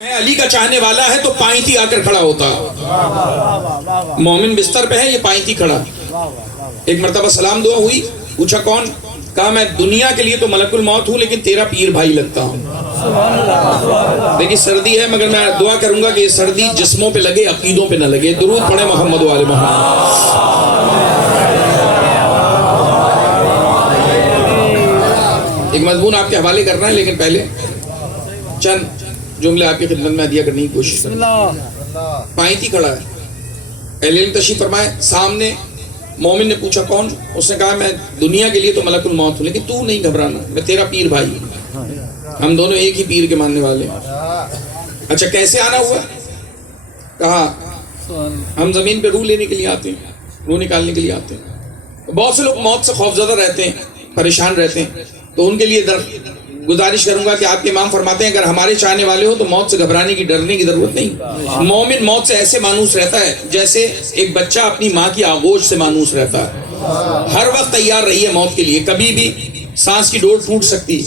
علی کا چاہنے والا ہے تو پائنتی آ کر کھڑا ہوتا. مومن بستر پہ ہے, یہ پائنتی کھڑا. ایک مرتبہ سلام دعا ہوئی, پوچھا کون؟ کہا میں دنیا کے لیے تو ملک الموت ہوں لیکن تیرا پیر بھائی لگتا ہوں. دیکھیے سردی ہے مگر میں دعا کروں گا کہ یہ سردی جسموں پہ لگے, عقیدوں پہ نہ لگے. درود پڑھے محمد و آل محمد. ایک مضمون آپ کے حوالے کرنا ہے لیکن پہلے چند جملے آپ کی خدمت میں عطیہ کرنے کی کوشش کریں. پائنتی کھڑا ہے, اہل علم تشریف فرمائے, سامنے مومن نے پوچھا کون؟ اس نے کہا میں دنیا کے لیے تو ملک الموت ہوں لیکن تو نہیں گھبرانا, میں تیرا پیر بھائی ہوں, ہم دونوں ایک ہی پیر کے ماننے والے ہیں. اچھا کیسے آنا ہوا؟ کہا ہم زمین پہ روح لینے کے لیے آتے ہیں, روح نکالنے کے لیے آتے ہیں. بہت سے لوگ موت سے خوفزدہ رہتے ہیں, پریشان رہتے ہیں, تو ان کے لیے گزارش کروں گا کہ آپ کے امام فرماتے ہیں اگر ہمارے چاہنے والے ہو تو موت سے گھبرانے کی, ڈرنے کی ضرورت نہیں. مومن موت سے ایسے مانوس رہتا ہے جیسے ایک بچہ اپنی ماں کی آغوش سے مانوس رہتا ہے. ہر وقت تیار رہیے موت کے لیے, کبھی بھی سانس کی ڈور ٹوٹ سکتی.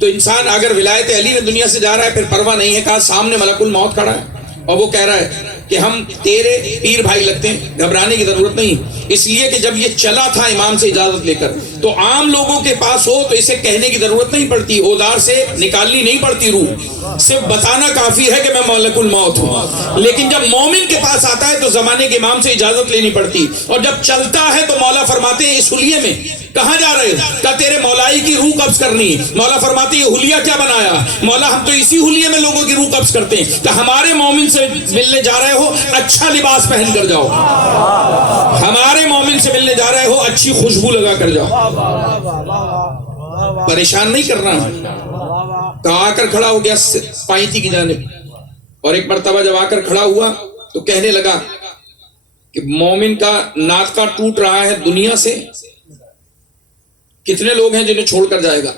تو انسان اگر ولایت علی میں دنیا سے جا رہا ہے پھر پرواہ نہیں ہے. کہا سامنے ملک الموت کھڑا ہے اور وہ کہہ رہا ہے کہ ہم تیرے پیر بھائی لگتے ہیں, گھبرانے کی ضرورت نہیں. اس لیے کہ جب یہ چلا تھا امام سے اجازت لے کر تو عام لوگوں کے پاس ہو تو اسے کہنے کی ضرورت نہیں پڑتی, اوزار سے نکالنی نہیں پڑتی روح, صرف بتانا کافی ہے کہ میں ملک الموت ہوں. لیکن جب مومن کے پاس آتا ہے تو زمانے کے امام سے اجازت لینی پڑتی, اور جب چلتا ہے تو مولا فرماتے ہیں اس حلیے میں کہاں جا رہے ہو؟ کہ تیرے مولائی کی روح قبض کرنی. مولا فرماتے ہیں یہ حلیہ کیا بنایا؟ مولا ہم تو اسی حلیے میں لوگوں کی روح قبض کرتے ہیں. کہ ہمارے مومن سے ملنے جا رہے ہو اچھا لباس پہن کر جاؤ, ہمارے مومن سے ملنے جا رہے ہو اچھی خوشبو لگا کر جاؤ, پریشان نہیں کرنا. کہا آ کر کھڑا ہو گیا پائنتی کی جانب, اور ایک مرتبہ جب آ کر کھڑا ہوا تو کہنے لگا کہ مومن کا ناطقہ ٹوٹ رہا ہے دنیا سے. کتنے لوگ ہیں جنہیں چھوڑ کر جائے گا,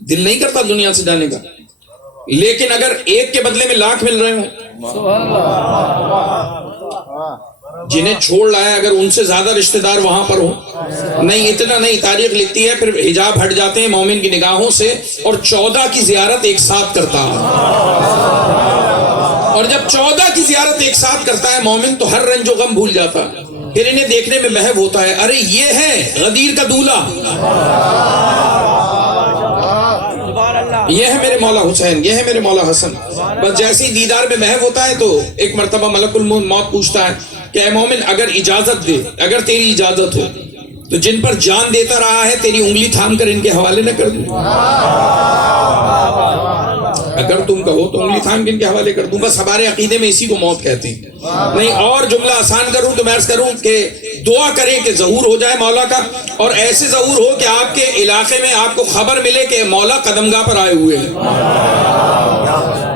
دل نہیں کرتا دنیا سے جانے کا, لیکن اگر ایک کے بدلے میں لاکھ مل رہے ہوں, جنہیں چھوڑ رہا ہے اگر ان سے زیادہ رشتہ دار وہاں پر ہوں, نہیں اتنا نہیں. تاریخ لکھتی ہے پھر حجاب ہٹ جاتے ہیں مومن کی نگاہوں سے اور 14 کی زیارت ایک ساتھ کرتا ہے. اور جب 14 کی زیارت ایک ساتھ کرتا ہے مومن تو ہر رنج و غم بھول جاتا ہے. پھر انہیں دیکھنے میں محب ہوتا ہے, ارے یہ ہے غدیر کا دولہا, یہ ہے میرے مولا حسین, یہ ہے میرے مولا حسن. بس جیسے ہی دیدار میں محب ہوتا ہے تو ایک مرتبہ ملک الموت پوچھتا ہے کہ اے مومن اگر اجازت دے, اگر تیری اجازت ہو تو جن پر جان دیتا رہا ہے تیری انگلی تھام کر ان کے حوالے نہ کر دوں. اگر تم کہو تو انگلی تھام کے ان کے حوالے کر دوں. بس ہمارے عقیدے میں اسی کو موت کہتے ہیں. نہیں اور جملہ آسان کروں تو میں عرض کروں کہ دعا کرے کہ ظہور ہو جائے مولا کا, اور ایسے ظہور ہو کہ آپ کے علاقے میں آپ کو خبر ملے کہ مولا قدمگاہ پر آئے ہوئے ہیں.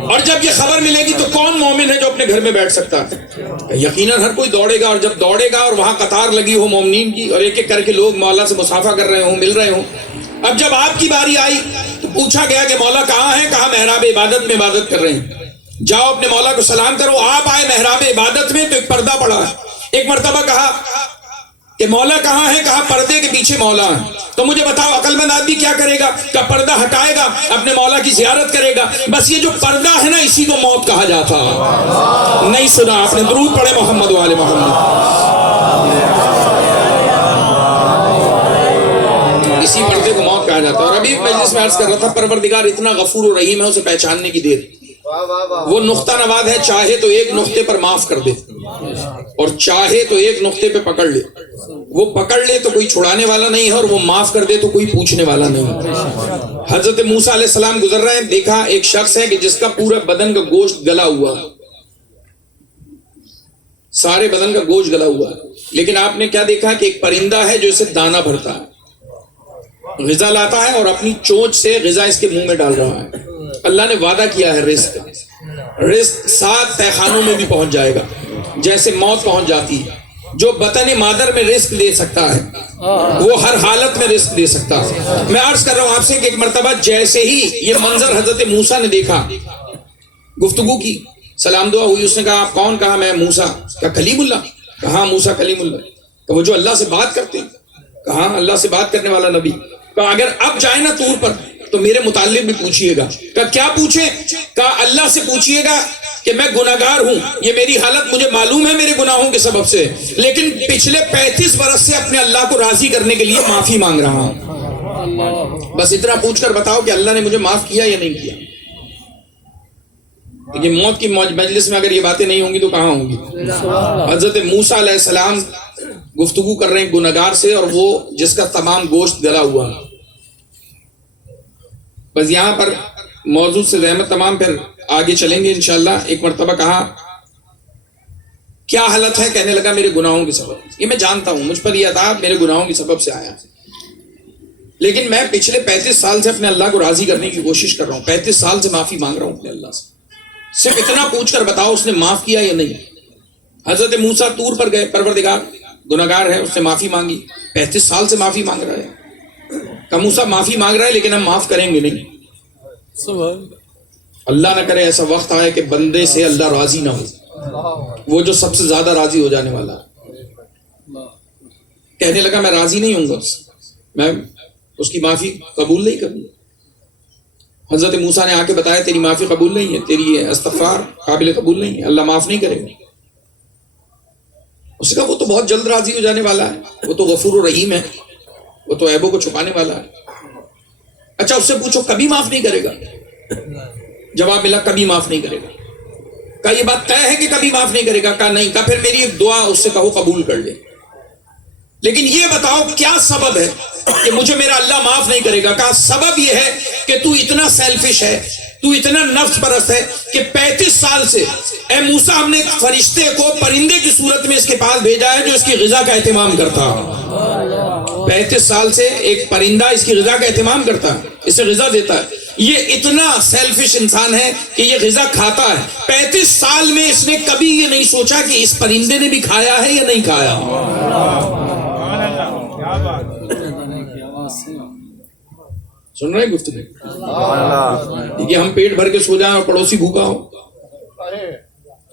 اور جب یہ خبر ملے گی تو کون مومن ہے جو اپنے گھر میں بیٹھ سکتا ہے؟ یقیناً ہر کوئی دوڑے گا, اور جب دوڑے گا اور وہاں قطار لگی ہو مومنین کی اور ایک ایک کر کے لوگ مولا سے مصافحہ کر رہے ہوں, مل رہے ہوں. اب جب آپ کی باری آئی تو پوچھا گیا کہ مولا کہاں ہے؟ کہا محراب عبادت میں عبادت کر رہے ہیں. جاؤ اپنے مولا کو سلام کرو. آپ آئے محراب عبادت میں تو ایک پردہ پڑا ہے. ایک مرتبہ کہا کہ مولا کہاں ہے؟ کہا پردے کے پیچھے مولا ہے. تو مجھے بتاؤ عقل مند آدمی کیا کرے گا؟ کہ پردہ ہٹائے گا, اپنے مولا کی زیارت کرے گا. بس یہ جو پردہ ہے نا اسی کو موت کہا جاتا ہے. نہیں سنا آپ نے؟ درود پڑھے محمد و آل محمد. اسی پردے کو موت کہا جاتا ہے. اور ابھی مجلس میں عرض کر رہا تھا پروردگار اتنا غفور و رحیم ہے, اسے پہچاننے کی دیر. وہ نقطہ نواد ہے, چاہے تو ایک نقطے پر معاف کر دے اور چاہے تو ایک نقطے پہ پکڑ لے. وہ پکڑ لے تو کوئی چھڑانے والا نہیں ہے, اور وہ معاف کر دے تو کوئی پوچھنے والا نہیں ہے. حضرت موسیٰ علیہ السلام گزر رہے ہیں, دیکھا ایک شخص ہے کہ جس کا پورا بدن کا گوشت گلا ہوا, سارے بدن کا گوشت گلا ہوا, لیکن آپ نے کیا دیکھا کہ ایک پرندہ ہے جو اسے دانہ بھرتا ہے, غذا لاتا ہے اور اپنی چونچ سے غذا اس کے منہ میں ڈال رہا ہے. اللہ نے وعدہ کیا ہے رزق 7 تہخانوں میں بھی پہنچ جائے گا جیسے موت پہنچ جاتی ہے. جو بطن مادر میں رزق دے سکتا ہے وہ ہر حالت میں رزق دے سکتا ہے. میں عرض کر رہا ہوں آپ سے کہ ایک مرتبہ جیسے ہی یہ منظر حضرت موسیٰ نے دیکھا, گفتگو کی, سلام دعا ہوئی, اس نے کہا آپ کون؟ کہا میں موسیٰ. کہا کلیم اللہ؟ کہا موسیٰ کلیم اللہ. کہ وہ جو اللہ سے بات کرتے ہیں؟ کہا اللہ سے بات کرنے والا نبی. کہا اگر اب جائے نا طور پر تو میرے متعلق بھی پوچھیے گا. کہا کیا پوچھیں؟ کہا اللہ سے پوچھیے گا کہ میں گناہگار ہوں, یہ میری حالت مجھے معلوم ہے میرے گناہوں کے سبب سے, لیکن پچھلے 35 برس سے اپنے اللہ کو راضی کرنے کے لیے معافی مانگ رہا ہوں. بس اتنا پوچھ کر بتاؤ کہ اللہ نے مجھے معاف کیا یا نہیں کیا. یہ موت کی مجلس میں اگر یہ باتیں نہیں ہوں گی تو کہاں ہوں گی؟ حضرت موسیٰ علیہ السلام گفتگو کر رہے ہیں گناہگار سے, اور وہ جس کا تمام گوشت گلا ہوا. بس یہاں پر موضوع سے زحمت تمام, پھر آگے چلیں گے انشاءاللہ. ایک مرتبہ کہا کیا حالت ہے؟ کہنے لگا میرے گناہوں کے سبب. یہ میں جانتا ہوں مجھ پر یہ عذاب میرے گناہوں کے سبب سے آیا, لیکن میں پچھلے 35 سال سے اپنے اللہ کو راضی کرنے کی کوشش کر رہا ہوں. 35 سال سے معافی مانگ رہا ہوں اپنے اللہ سے. صرف اتنا پوچھ کر بتاؤ اس نے معاف کیا یا نہیں. حضرت موسیٰ طور پر گئے, پروردگار گناہگار ہے, اس نے معافی مانگی. 35 سال سے معافی مانگ رہا ہے. کہ موسیٰ معافی مانگ رہا ہے لیکن ہم معاف کریں گے نہیں. اللہ نہ کرے ایسا وقت آئے کہ بندے سے اللہ راضی نہ ہو, وہ جو سب سے زیادہ راضی ہو جانے والا ہے. کہنے لگا میں راضی نہیں ہوں گا, میں اس کی معافی قبول نہیں کروں. حضرت موسیٰ نے آ کے بتایا تیری معافی قبول نہیں ہے, تیری استغفار قابل قبول نہیں ہے, اللہ معاف نہیں کرے گا. اس نے کہا وہ تو بہت جلد راضی ہو جانے والا ہے, وہ تو غفور و رحیم ہے, وہ تو عیبوں کو چھپانے والا ہے. اچھا اس سے پوچھو کبھی معاف نہیں کرے گا؟ جواب ملا کبھی معاف نہیں کرے گا. کہا یہ بات طے ہے کہ کبھی معاف نہیں کرے گا؟ کہا نہیں. کہا پھر میری ایک دعا اس سے کہو قبول کر لے, لیکن یہ بتاؤ کیا سبب ہے کہ مجھے میرا اللہ معاف نہیں کرے گا؟ کہا سبب یہ ہے کہ تو اتنا سیلفش ہے, تو اتنا نفس پرست ہے کہ 35 سال سے اے موسیٰ ہم نے ایک فرشتے کو پرندے کی صورت میں اس کے پاس بھیجا ہے جو اس کی غذا کا اہتمام کرتا. 35 سال سے ایک پرندہ اس کی غذا کا اہتمام کرتا ہے, اسے غذا دیتا ہے. یہ اتنا سیلفش انسان ہے کہ یہ غذا کھاتا ہے. 35 سال میں اس نے کبھی یہ نہیں سوچا کہ اس پرندے نے بھی کھایا ہے یا نہیں کھایا. سن رہے گفتگو؟ دیکھیے ہم پیٹ بھر کے سو جائیں اور پڑوسی بھوکا ہو,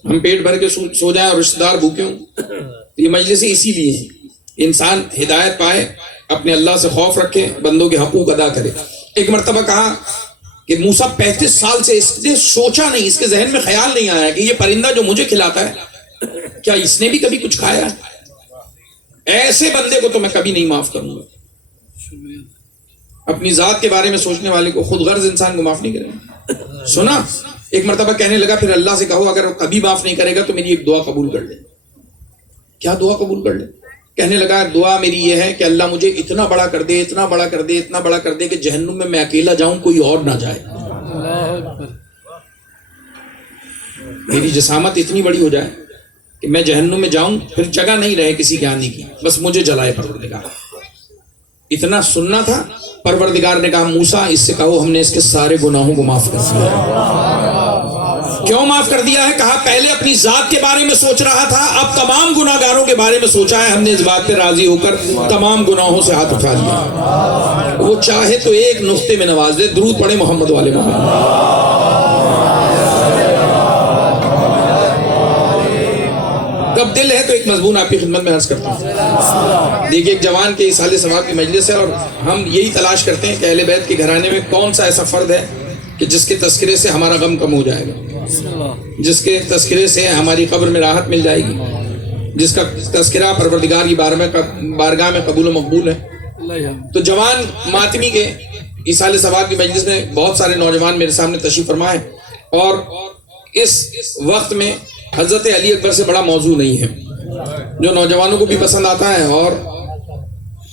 ہم پیٹ بھر کے سو جائیں اور رشتہ دار بھوکے ہوں. یہ مجلس اسی لیے ہے, انسان ہدایت پائے, اپنے اللہ سے خوف رکھے, بندوں کے حقوق ادا کرے. ایک مرتبہ کہا کہ موسیٰ 35 سال سے اس نے سوچا نہیں, اس کے ذہن میں خیال نہیں آیا کہ یہ پرندہ جو مجھے کھلاتا ہے کیا اس نے بھی کبھی کچھ کھایا ہے؟ ایسے بندے کو تو میں کبھی نہیں معاف کروں گا. اپنی ذات کے بارے میں سوچنے والے کو, خود غرض انسان کو معاف نہیں کرے گا. سنا ایک مرتبہ کہنے لگا پھر اللہ سے کہو اگر وہ کبھی معاف نہیں کرے گا تو میری ایک دعا قبول کر لے. کیا دعا قبول کر لے؟ کہنے لگا دعا میری یہ ہے کہ اللہ مجھے اتنا بڑا کر دے, اتنا بڑا کر دے, اتنا بڑا کر دے کہ جہنم میں میں اکیلا جاؤں, کوئی اور نہ جائے. میری جسامت اتنی بڑی ہو جائے کہ میں جہنم میں جاؤں, پھر جگہ نہیں رہے کسی کے آنے کی, بس مجھے جلائے پروردگار. اتنا سننا تھا. پروردگار نے کہا موسیٰ اس سے کہو ہم نے اس کے سارے گناہوں کو معاف کر دیا. کیوں معاف کر دیا ہے؟ کہا پہلے اپنی ذات کے بارے میں سوچ رہا تھا, اب تمام گناہگاروں کے بارے میں سوچا ہے, ہم نے اس بات پہ راضی ہو کر تمام گناہوں سے ہاتھ اٹھا لیا. وہ چاہے تو ایک نقطے میں نواز دے. درود پڑھے محمد والے محمد. کب دل ہے تو ایک مضمون آپ کی خدمت میں عرض کرتا ہوں. دیکھیے ایک جوان کے اصحال ثواب کی مجلس ہے, اور ہم یہی تلاش کرتے ہیں کہ اہل بیت کے گھرانے میں کون سا ایسا فرد ہے کہ جس کے تذکرے سے ہمارا غم کم ہو جائے گا, جس کے تذکرے سے ہماری قبر میں راحت مل جائے گی, جس کا تذکرہ پروردگار کی بارگاہ میں قبول و مقبول ہے. تو جوان ماتمی کے اصحال ثواب کی مجلس میں بہت سارے نوجوان میرے سامنے تشریف فرما ہے, اور اس وقت میں حضرت علی اکبر سے بڑا موضوع نہیں ہے جو نوجوانوں کو بھی پسند آتا ہے, اور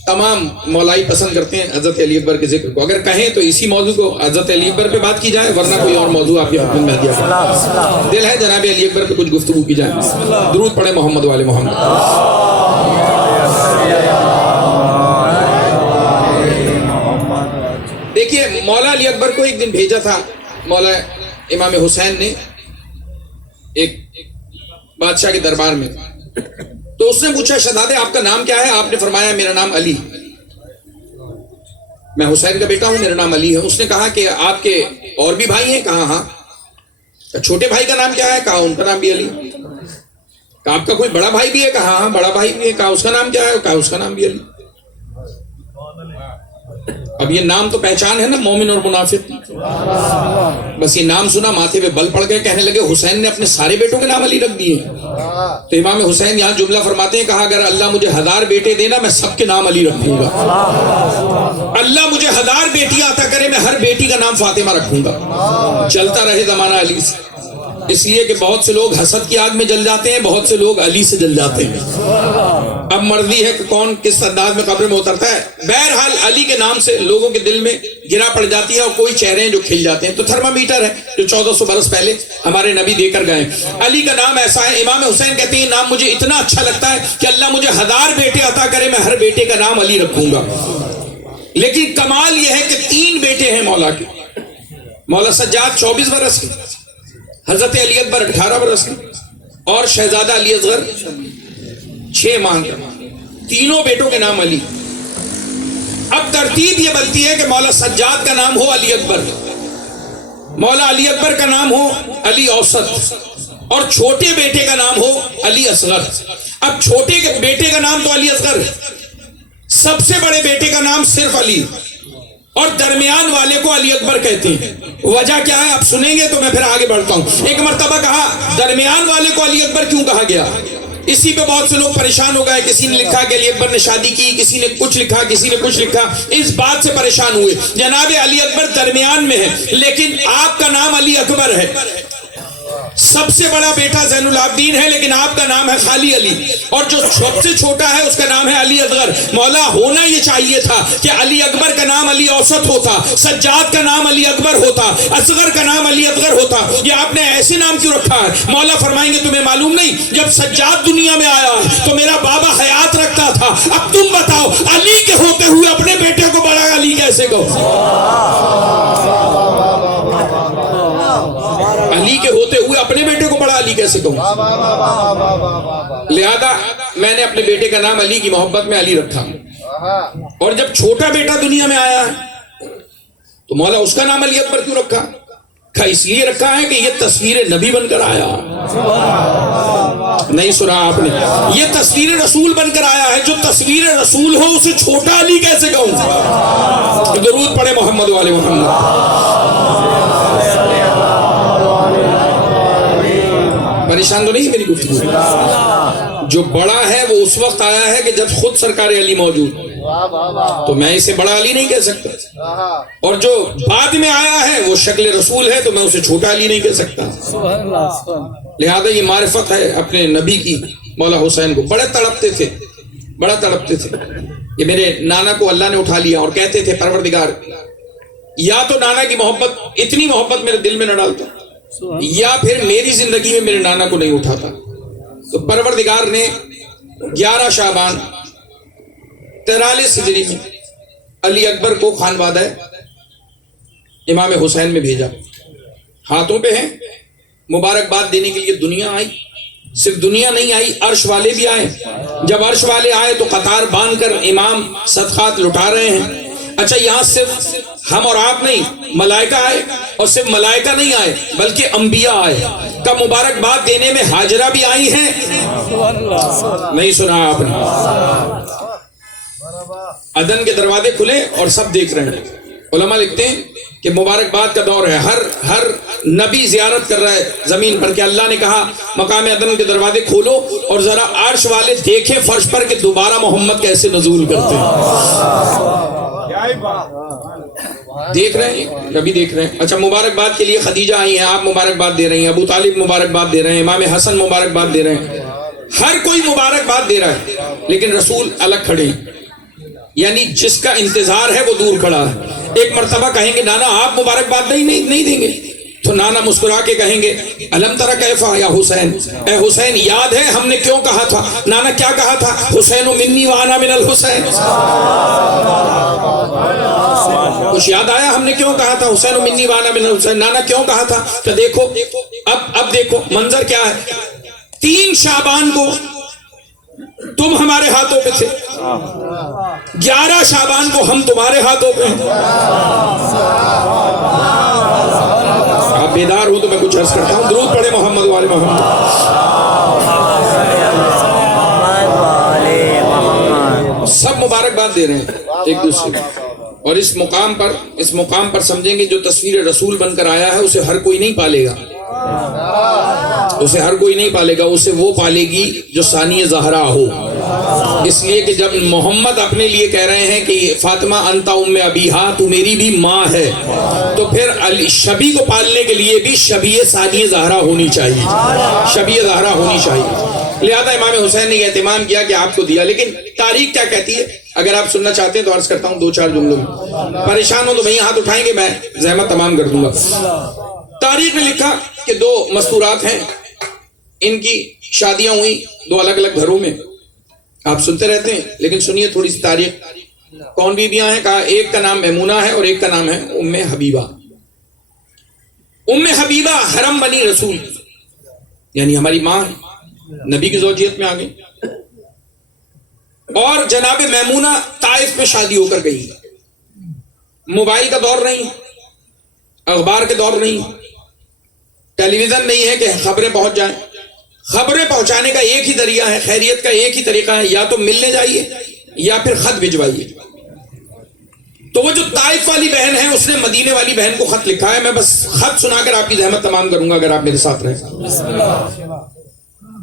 تمام مولائی پسند کرتے ہیں حضرت علی اکبر کے ذکر کو. اگر کہیں تو اسی موضوع کو حضرت علی اکبر پہ بات کی جائے, ورنہ کوئی اور موضوع آپ کی خدمت میں دیا جائے. دل ہے جناب علی اکبر پہ کچھ گفتگو کی جائے. درود پڑھے محمد والے محمد. دیکھیے مولا علی اکبر کو ایک دن بھیجا تھا مولا امام حسین نے ایک بادشاہ کے دربار میں. تو اس نے پوچھا شہزادے آپ کا نام کیا ہے؟ آپ نے فرمایا میرا نام علی, میں حسین کا بیٹا ہوں, میرا نام علی ہے. اس نے کہا کہ آپ کے اور بھی بھائی ہیں؟ کہا ہاں. چھوٹے بھائی کا نام کیا ہے؟ کہا ان کا نام بھی علی. کہا آپ کا کوئی بڑا بھائی بھی ہے؟ کہا ہاں بڑا بھائی بھی ہے. کہا اس کا نام کیا ہے؟ کہا اس کا نام بھی علی. اب یہ نام تو پہچان ہے نا مومن اور منافق، بس یہ نام سنا ماتھے پہ بل پڑ گئے، کہنے لگے حسین نے اپنے سارے بیٹوں کے نام علی رکھ دیے۔ تو امام حسین یہاں جملہ فرماتے ہیں، کہا اگر اللہ مجھے 1000 بیٹے دینا میں سب کے نام علی رکھوں گا، اللہ مجھے 1000 بیٹیاں عطا کرے میں ہر بیٹی کا نام فاطمہ رکھوں گا، چلتا رہے زمانہ علی سے۔ اس لیے کہ بہت سے لوگ حسد کی آگ میں جل جاتے ہیں، بہت سے لوگ علی سے جل جاتے ہیں، اب مرضی ہے کہ کون کس انداز میں قبر میں اترتا ہے۔ بہرحال علی کے نام سے لوگوں کے دل میں گرا پڑ جاتی ہے، اور کوئی چہرے ہیں جو کھل جاتے ہیں۔ تو تھرمامیٹر ہے جو 1400 برس پہلے ہمارے نبی دے کر گئے۔ علی کا نام ایسا ہے، امام حسین کہتے ہیں یہ نام مجھے اتنا اچھا لگتا ہے کہ اللہ مجھے 1000 بیٹے عطا کرے میں ہر بیٹے کا نام علی رکھوں گا۔ لیکن کمال یہ ہے کہ 3 بیٹے ہیں مولا کے، مولا سجاد 24 برس کے، حضرت علی اکبر 18 برس کے، اور شہزادہ علی اصغر 6 ماہ کا، تینوں بیٹوں کے نام علی۔ اب ترتیب یہ بنتی ہے کہ مولا سجاد کا نام ہو علی اکبر، مولا علی اکبر کا نام ہو علی اوسط، اور چھوٹے بیٹے کا نام ہو علی اصغر۔ اب چھوٹے کے بیٹے کا نام تو علی اصغر، سب سے بڑے بیٹے کا نام صرف علی، اور درمیان والے کو علی اکبر کہتے ہیں۔ وجہ کیا ہے آپ سنیں گے تو میں پھر آگے بڑھتا ہوں۔ ایک مرتبہ کہا درمیان والے کو علی اکبر کیوں کہا گیا، اسی پہ بہت سے لوگ پریشان ہو گئے، کسی نے لکھا کہ علی اکبر نے شادی کی، کسی نے کچھ لکھا، کسی نے کچھ لکھا، اس بات سے پریشان ہوئے۔ جناب علی اکبر درمیان میں ہے، لیکن آپ کا نام علی اکبر ہے، سب سے بڑا بیٹا زین العابدین ہے، لیکن آپ کا نام ہے خالی علی، اور جو سب سے چھوٹا ہے اس کا نام ہے علی اصغر۔ مولا ہونا یہ چاہیے تھا کہ علی اکبر کا نام علی اوسط ہوتا، سجاد کا نام علی اکبر ہوتا، اصغر کا نام علی اصغر ہوتا، یہ آپ نے ایسے نام کیوں رکھا ہے؟ مولا فرمائیں گے تمہیں معلوم نہیں، جب سجاد دنیا میں آیا تو میرا بابا حیات رکھتا تھا، اب تم بتاؤ علی کے ہوتے ہوئے اپنے بیٹے کو بڑا علی کیسے کہو؟ علی کے ہوتے ہوئے اپنے بیٹے کو بڑا علی کیسے کہوں؟ لہذا میں نے اپنے بیٹے کا نام علی کی محبت میں علی رکھا، اور جب چھوٹا بیٹا دنیا میں آیا تو مولا اس کا نام علی اکبر کیوں رکھا؟ اس لیے رکھا ہے کہ یہ تصویر نبی بن کر آیا، نہیں سنا آپ نے، یہ تصویر رسول بن کر آیا ہے، جو تصویر رسول ہو اسے چھوٹا علی کیسے کہوں؟ درود پڑھے محمد والے محمد۔ پریشان تو نہیں میری گفتگو؟ جو بڑا ہے وہ اس وقت آیا ہے کہ جب خود سرکار علی موجود، تو میں اسے بڑا علی نہیں کہہ سکتا، اور جو بعد میں آیا ہے وہ شکل رسول ہے تو میں اسے چھوٹا علی نہیں کہہ سکتا۔ لہذا یہ معرفت ہے اپنے نبی کی۔ مولا حسین کو بڑے تڑپتے تھے، بڑا تڑپتے تھے کہ میرے نانا کو اللہ نے اٹھا لیا، اور کہتے تھے پروردگار یا تو نانا کی محبت، اتنی محبت میرے دل میں نہ ڈالتا، یا پھر میری زندگی میں میرے نانا کو نہیں اٹھاتا۔ تو پروردگار نے 11 شعبان 43 ہجری میں علی اکبر کو خانوادہ امام حسین میں بھیجا، ہاتھوں پہ ہیں، مبارکباد دینے کے لیے دنیا آئی، صرف دنیا نہیں آئی، عرش والے بھی آئے۔ جب عرش والے آئے تو قطار باندھ کر امام صدقات لٹا رہے ہیں۔ اچھا یہاں صرف ہم اور آپ نہیں، ملائکہ آئے، اور صرف ملائکہ نہیں آئے بلکہ انبیاء آئے۔ کا مبارکباد دینے میں حاجرہ بھی آئی ہیں، نہیں سنا آپ نے؟ عدن کے دروازے کھلے اور سب دیکھ رہے ہیں۔ علماء لکھتے ہیں کہ مبارکباد کا دور ہے، ہر نبی زیارت کر رہا ہے زمین پر، کہ اللہ نے کہا مقام عدن کے دروازے کھولو اور ذرا عرش والے دیکھیں فرش پر کہ دوبارہ محمد کیسے نزول کرتے ہیں۔ دیکھ رہے ہیں، نبی دیکھ رہے ہیں۔ اچھا مبارکباد کے لیے خدیجہ آئی ہیں، آپ مبارکباد دے رہی ہیں، ابو طالب مبارکباد دے رہے ہیں، امام حسن مبارکباد دے رہے ہیں، ہر کوئی مبارکباد دے رہا ہے، لیکن رسول الگ کھڑے ہیں، یعنی جس کا انتظار ہے وہ دور کھڑا ہے۔ ایک مرتبہ کہیں گے نانا آپ مبارکباد نہیں دیں گے، تو نانا مسکرا کے کہیں گے الم تری کیف یا حسین، اے حسین یاد ہے ہم نے کیوں کہا تھا؟ نانا کیا کہا تھا؟ حسین منی وانا من الحسین، کچھ یاد آیا ہم نے کیوں کہا تھا حسین منی وانا من الحسین؟ نانا کیوں کہا تھا؟ تو دیکھو اب دیکھو منظر کیا ہے، 3 شعبان کو تم ہمارے ہاتھوں پہ تھے، 11 شعبان کو ہم تمہارے ہاتھوں پہ ہیں۔ آپ بیدار ہو تو میں کچھ عرض کرتا ہوں، درود پڑھے محمد والے محمد۔ سب مبارکباد دے رہے ہیں ایک دوسرے کو، اور اس مقام پر سمجھیں گے جو تصویر رسول بن کر آیا ہے اسے ہر کوئی نہیں پالے گا، اسے ہر کوئی نہیں پالے گا، اسے وہ پالے گی جو ثانی زہرا ہو۔ اس لیے کہ جب محمد اپنے لیے کہہ رہے ہیں کہ فاطمہ انت ام ابیہا، تو میری بھی ماں ہے، تو پھر شبی کو پالنے کے لیے بھی شبیہ ثانی زہرا ہونی چاہیے، شبیہ زہرا ہونی چاہیے۔ لہذا امام حسین نے یہ اہتمام کیا کہ آپ کو دیا۔ لیکن تاریخ کیا کہتی ہے اگر آپ سننا چاہتے ہیں تو عرض کرتا ہوں 2-4 جملوں میں، پریشان ہو تو وہیں ہاتھ اٹھائیں گے، میں زحمت تمام کر دوں گا۔ تاریخ نے لکھا کہ 2 مستورات ہیں، ان کی شادیاں ہوئی 2 الگ الگ گھروں میں، آپ سنتے رہتے ہیں لیکن سنیے تھوڑی سی تاریخ۔ کون بیویاں ہیں؟ کہا ایک کا نام میمونہ ہے اور ایک کا نام ہے ام حبیبہ۔ ام حبیبہ حرم بنی رسول، یعنی ہماری ماں نبی کی زوجیت میں آ گئی، اور جناب میمونہ طائف میں شادی ہو کر گئی۔ موبائل کا دور نہیں، اخبار کے دور نہیں، ٹیلی ویژن نہیں ہے کہ خبریں پہنچ جائیں۔ خبریں پہنچانے کا ایک ہی ذریعہ ہے، خیریت کا ایک ہی طریقہ ہے، یا تو ملنے جائیے یا پھر خط بھجوائیے۔ تو وہ جو طائف والی بہن ہے اس نے مدینے والی بہن کو خط لکھا ہے، میں بس خط سنا کر آپ کی زحمت تمام کروں گا اگر آپ میرے ساتھ رہیں۔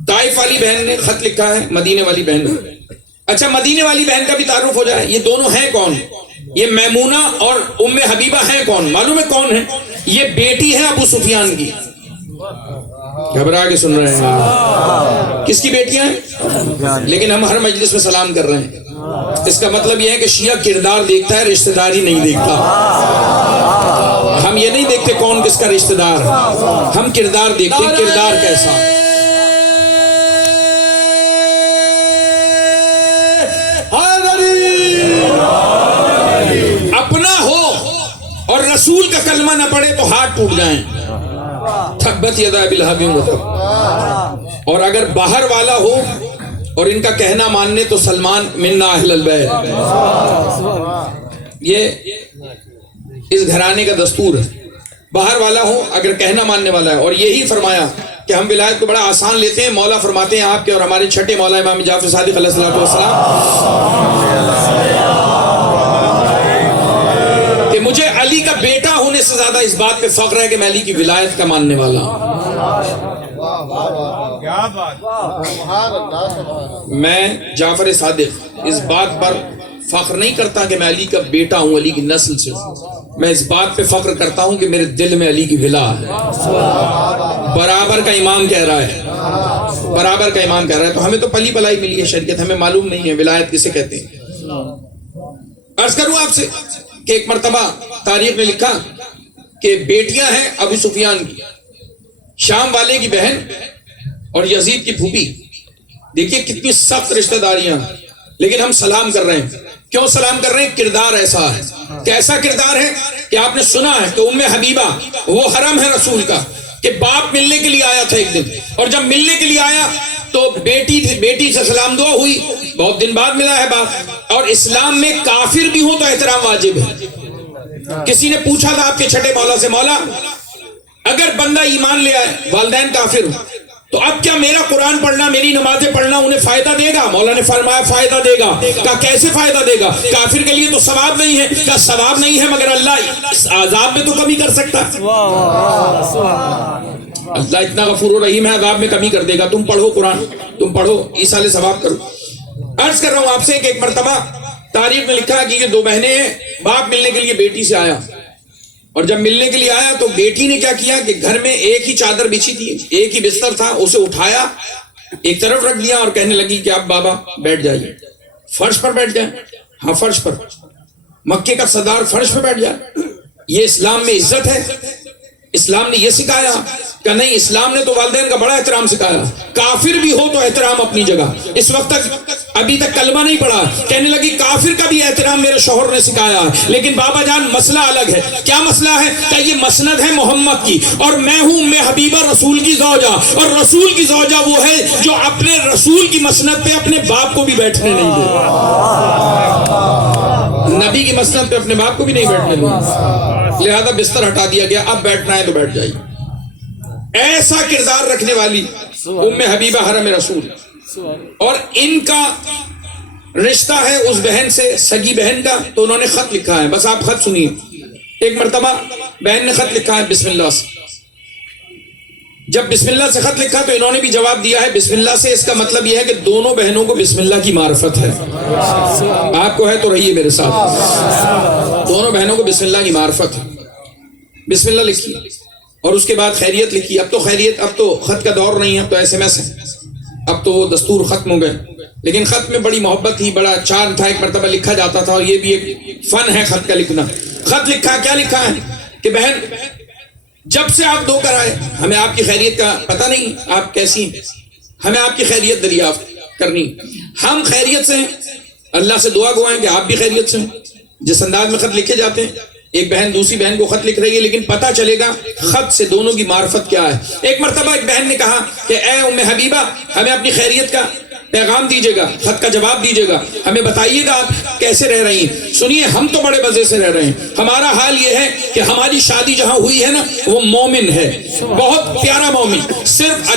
طائف والی بہن نے خط لکھا ہے مدینے والی بہن نے۔ اچھا مدینے والی بہن کا بھی تعارف ہو جائے، یہ دونوں ہیں کون؟ یہ میمونہ اور ام حبیبہ ہیں کون؟ معلوم ہے کون ہے؟ یہ بیٹی ہے ابو سفیان کی۔ گھبرا کے سن رہے ہیں؟ کس کی بیٹیاں ہیں؟ لیکن ہم ہر مجلس میں سلام کر رہے ہیں، اس کا مطلب یہ ہے کہ شیعہ کردار دیکھتا ہے، رشتہ داری نہیں دیکھتا۔ ہم یہ نہیں دیکھتے کون کس کا رشتہ دار، ہم کردار دیکھتے ہیں، کردار کیسا۔ اپنا ہو اور رسول کا کلمہ نہ پڑھے تو ہاتھ ٹوٹ جائیں، تبت یدا ابی لہب وتب۔ اور اگر باہر والا ہو اور ان کا کہنا ماننے تو سلمان منا اہل البیت۔ یہ اس گھرانے کا دستور ہے، باہر والا ہو اگر کہنا ماننے والا ہے۔ اور یہی فرمایا کہ ہم ولایت کو بڑا آسان لیتے ہیں، مولا فرماتے ہیں آپ کے اور ہمارے چھٹے مولا امام جعفر صادق علیہ الصلوۃ والسلام کہ مجھے علی کا بیٹا ہونے سے زیادہ اس بات پہ فخر ہے کہ میں علی کی ولایت کا ماننے والا ہوں۔ میں جعفر صادق اس بات پر فخر نہیں کرتا کہ میں علی کا بیٹا ہوں، علی کی نسل سے ہوں، میں اس بات پہ فخر کرتا ہوں کہ میرے دل میں علی کی ولا ہے۔ برابر کا امام کہہ رہا ہے، برابر کا امام کہہ رہا ہے۔ تو ہمیں تو پلی پلائی ملی ہے شریعت، ہمیں معلوم نہیں ہے ولایت کسے کہتے ہیں۔ عرض کروں آپ سے کہ ایک مرتبہ تاریخ میں لکھا کہ بیٹیاں ہیں ابو سفیان کی، شام والے کی بہن اور یزید کی پھوپھی۔ دیکھیے کتنی سخت رشتہ داریاں، لیکن ہم سلام کر رہے ہیں۔ کیوں سلام کر رہے ہیں؟ کردار ایسا ہے۔ کیسا کردار ہے کہ آپ نے سنا ہے کہ ام حبیبہ وہ حرم ہے رسول کا، کہ باپ ملنے کے لیے آیا تھا ایک دن، اور جب ملنے کے لیے آیا تو بیٹی سے سلام دعا ہوئی، بہت دن بعد ملا ہے باپ۔ اور اسلام میں کافر بھی ہو تو احترام واجب ہے۔ کسی نے پوچھا تھا آپ کے چھٹے مولا سے، مولا اگر بندہ ایمان لے آئے والدین کافر ہو تو اب کیا میرا قرآن پڑھنا، میری نمازیں پڑھنا انہیں فائدہ دے گا؟ مولا نے فرمایا فائدہ دے گا۔ کہا کیسے فائدہ دے گا؟ کافر کے لیے تو ثواب نہیں ہے۔ کہا ثواب نہیں ہے مگر اللہ اس عذاب میں تو کمی کر سکتا ہے۔ اللہ اتنا غفور و رحیم ہے، عذاب میں کمی کر دے گا۔ تم پڑھو قرآن، تم پڑھو، ایسال ثواب کرو۔ عرض کر رہا ہوں آپ سے کہ ایک مرتبہ تاریخ میں لکھا کہ یہ 2 بہنیں ہیں، باپ ملنے کے لیے بیٹی سے آیا، اور جب ملنے کے لیے آیا تو بیٹی نے کیا کیا کہ گھر میں ایک ہی چادر بچھی تھی، ایک ہی بستر تھا، اسے اٹھایا ایک طرف رکھ دیا اور کہنے لگی کہ اب بابا بیٹھ جائیے۔ فرش پر بیٹھ جائیں؟ ہاں فرش پر۔ مکے کا سردار فرش پر بیٹھ جائے؟ یہ اسلام میں عزت ہے؟ اسلام نے یہ سکھایا کہ نہیں، اسلام نے تو والدین کا بڑا احترام سکھایا۔ کافر بھی ہو تو احترام اپنی جگہ۔ اس وقت تک ابھی تک کلمہ نہیں پڑھا، کہنے لگی کافر کا بھی احترام میرے شوہر نے سکھایا، لیکن بابا جان مسئلہ الگ ہے۔ کیا مسئلہ ہے؟ کہ یہ مسند ہے محمد کی، اور میں ہوں ام حبیبہ رسول کی زوجہ، اور رسول کی زوجہ وہ ہے جو اپنے رسول کی مسند پہ اپنے باپ کو بھی بیٹھنے نہیں دے، نبی کی مسند پہ اپنے باپ کو بھی نہیں بیٹھنے دے، لہذا بستر ہٹا دیا گیا، اب بیٹھنا ہے تو بیٹھ جائیے۔ ایسا کردار رکھنے والی ام حبیبہ حرم رسول، اور ان کا رشتہ ہے اس بہن سے، سگی بہن کا، تو انہوں نے خط لکھا ہے. بس آپ خط سنیے. ایک مرتبہ بہن نے خط لکھا ہے بسم اللہ سے. جب بسم اللہ سے خط لکھا تو انہوں نے بھی جواب دیا ہے بسم اللہ سے. اس کا مطلب یہ ہے کہ دونوں بہنوں کو بسم اللہ کی معرفت ہے. آپ کو ہے تو رہیے میرے ساتھ. دونوں بہنوں کو بسم اللہ کی معرفت ہے. بسم اللہ لکھی اور اس کے بعد خیریت لکھی. اب تو خیریت، اب تو خط کا دور نہیں ہے، اب تو SMS ہے، اب تو وہ دستور ختم ہو گئے. لیکن خط میں بڑی محبت تھی، بڑا چار تھا. ایک مرتبہ لکھا جاتا تھا، اور یہ بھی ایک فن ہے خط کا لکھنا. خط لکھا، کیا لکھا ہے کہ بہن جب سے آپ دو کر آئے ہمیں آپ کی خیریت کا پتہ نہیں، آپ کیسی ہیں، ہمیں آپ کی خیریت دریافت کرنی. ہم خیریت سے ہیں، اللہ سے دعا گوائیں کہ آپ بھی خیریت سے ہیں. جس انداز میں خط لکھے جاتے ہیں، ایک بہن دوسری بہن کو خط لکھ رہی ہے، لیکن پتہ چلے گا خط سے دونوں کی معرفت کیا ہے. ایک مرتبہ ایک بہن نے کہا کہ اے ام حبیبہ ہمیں اپنی خیریت کا پیغام دیجیے گا، خط کا جواب دیجیے گا، ہمیں بتائیے گا آپ کیسے رہ رہی ہیں. سنیے، ہم تو بڑے مزے سے رہ رہے ہیں. ہمارا حال یہ ہے کہ ہماری شادی جہاں ہوئی ہے نا، وہ مومن ہے، بہت پیارا مومن. صرف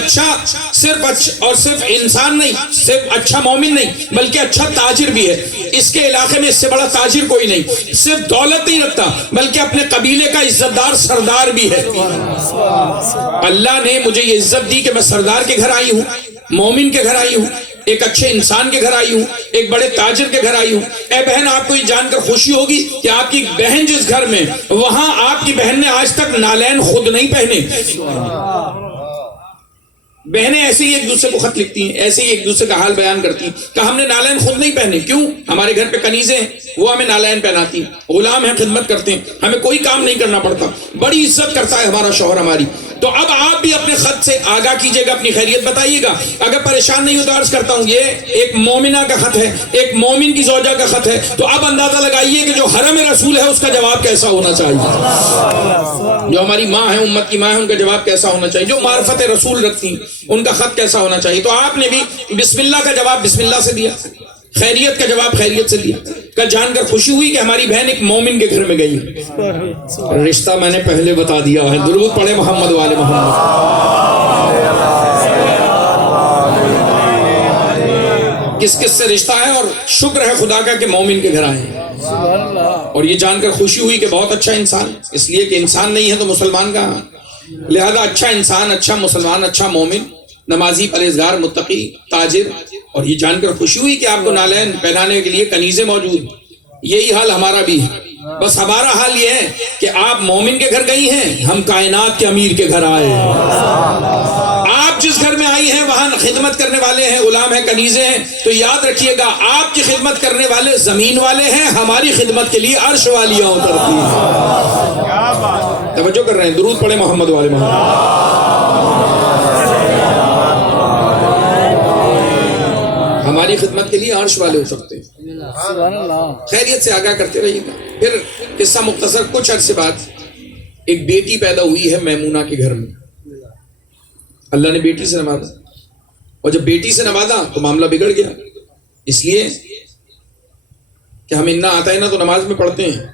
انسان نہیں، صرف اچھا مومن نہیں، بلکہ اچھا تاجر بھی ہے. اس کے علاقے میں اس سے بڑا تاجر کوئی نہیں. صرف دولت نہیں رکھتا بلکہ اپنے قبیلے کا عزت دار سردار بھی ہے. اللہ نے مجھے یہ عزت دی کہ میں سردار کے گھر آئی ہوں، مومن کے گھر آئی ہوں، ایک اچھے انسان کے گھر آئی ہوں، ایک بڑے تاجر کے گھر آئی ہوں. اے بہن، آپ کو یہ جان کر خوشی ہوگی کہ آپ کی بہن جس گھر میں، وہاں آپ کی بہن نے آج تک نالین خود نہیں پہنے. بہنیں ایسے ہی ایک دوسرے کو خط لکھتی ہیں، ایسے ہی ایک دوسرے کا حال بیان کرتی ہیں کہ ہم نے نالین خود نہیں پہنے. کیوں؟ ہمارے گھر پہ کنیزیں ہیں، وہ ہمیں نالین پہناتی ہیں. غلام ہیں، خدمت کرتے ہیں، ہمیں کوئی کام نہیں کرنا پڑتا. بڑی عزت کرتا ہے ہمارا شوہر ہماری. تو اب آپ بھی اپنے خط سے آگاہ کیجئے گا، اپنی خیریت بتائیے گا. اگر پریشان نہیں ہو تو عرض کرتا ہوں، یہ ایک مومنہ کا خط ہے، ایک مومن کی زوجہ کا خط ہے. تو اب اندازہ لگائیے کہ جو حرم رسول ہے اس کا جواب کیسا ہونا چاہیے. جو ہماری ماں ہے، امت کی ماں ہے، ان کا جواب کیسا ہونا چاہیے. جو معرفت رسول رکھتی ہیں ان کا خط کیسا ہونا چاہیے. تو آپ نے بھی بسم اللہ کا جواب بسم اللہ سے دیا، خیریت کا جواب خیریت سے دیا. کل جان کر خوشی ہوئی کہ ہماری بہن ایک مومن کے گھر میں گئی. رشتہ میں نے پہلے بتا دیا ہے. درود پڑھے محمد والے محمد. کس کس سے رشتہ ہے، اور شکر ہے خدا کا کہ مومن کے گھر آئے ہیں. اور یہ جان کر خوشی ہوئی کہ بہت اچھا انسان، اس لیے کہ انسان نہیں ہے تو مسلمان کہاں. لہذا اچھا انسان، اچھا مسلمان، اچھا مومن، نمازی، پرہیزگار، متقی، تاجر. اور یہ جان کر خوشی ہوئی کہ آپ کو نالین پہنانے کے لیے کنیزیں موجود. یہی حال ہمارا بھی ہے. بس ہمارا حال یہ ہے کہ آپ مومن کے گھر گئی ہیں، ہم کائنات کے امیر کے گھر آئے ہیں. آپ جس گھر میں آئی ہیں وہاں خدمت کرنے والے ہیں، غلام ہیں، کنیزیں ہیں. تو یاد رکھیے گا، آپ کی خدمت کرنے والے زمین والے ہیں، ہماری خدمت کے لیے عرش والیاں اترتی ہیں. توجہ کر رہے ہیں؟ درود پڑھے محمد والے محمد. ہماری خدمت کے لیے عرش والے ہو سکتے ہیں. خیریت سے آگاہ کرتے رہیے گا. پھر قصہ مختصر. کچھ عرصے بعد ایک بیٹی پیدا ہوئی ہے میمونہ کے گھر میں. اللہ نے بیٹی سے نوازا، اور جب بیٹی سے نوازا تو معاملہ بگڑ گیا. اس لیے کہ ہم انا آتینا تو نماز میں پڑھتے ہیں،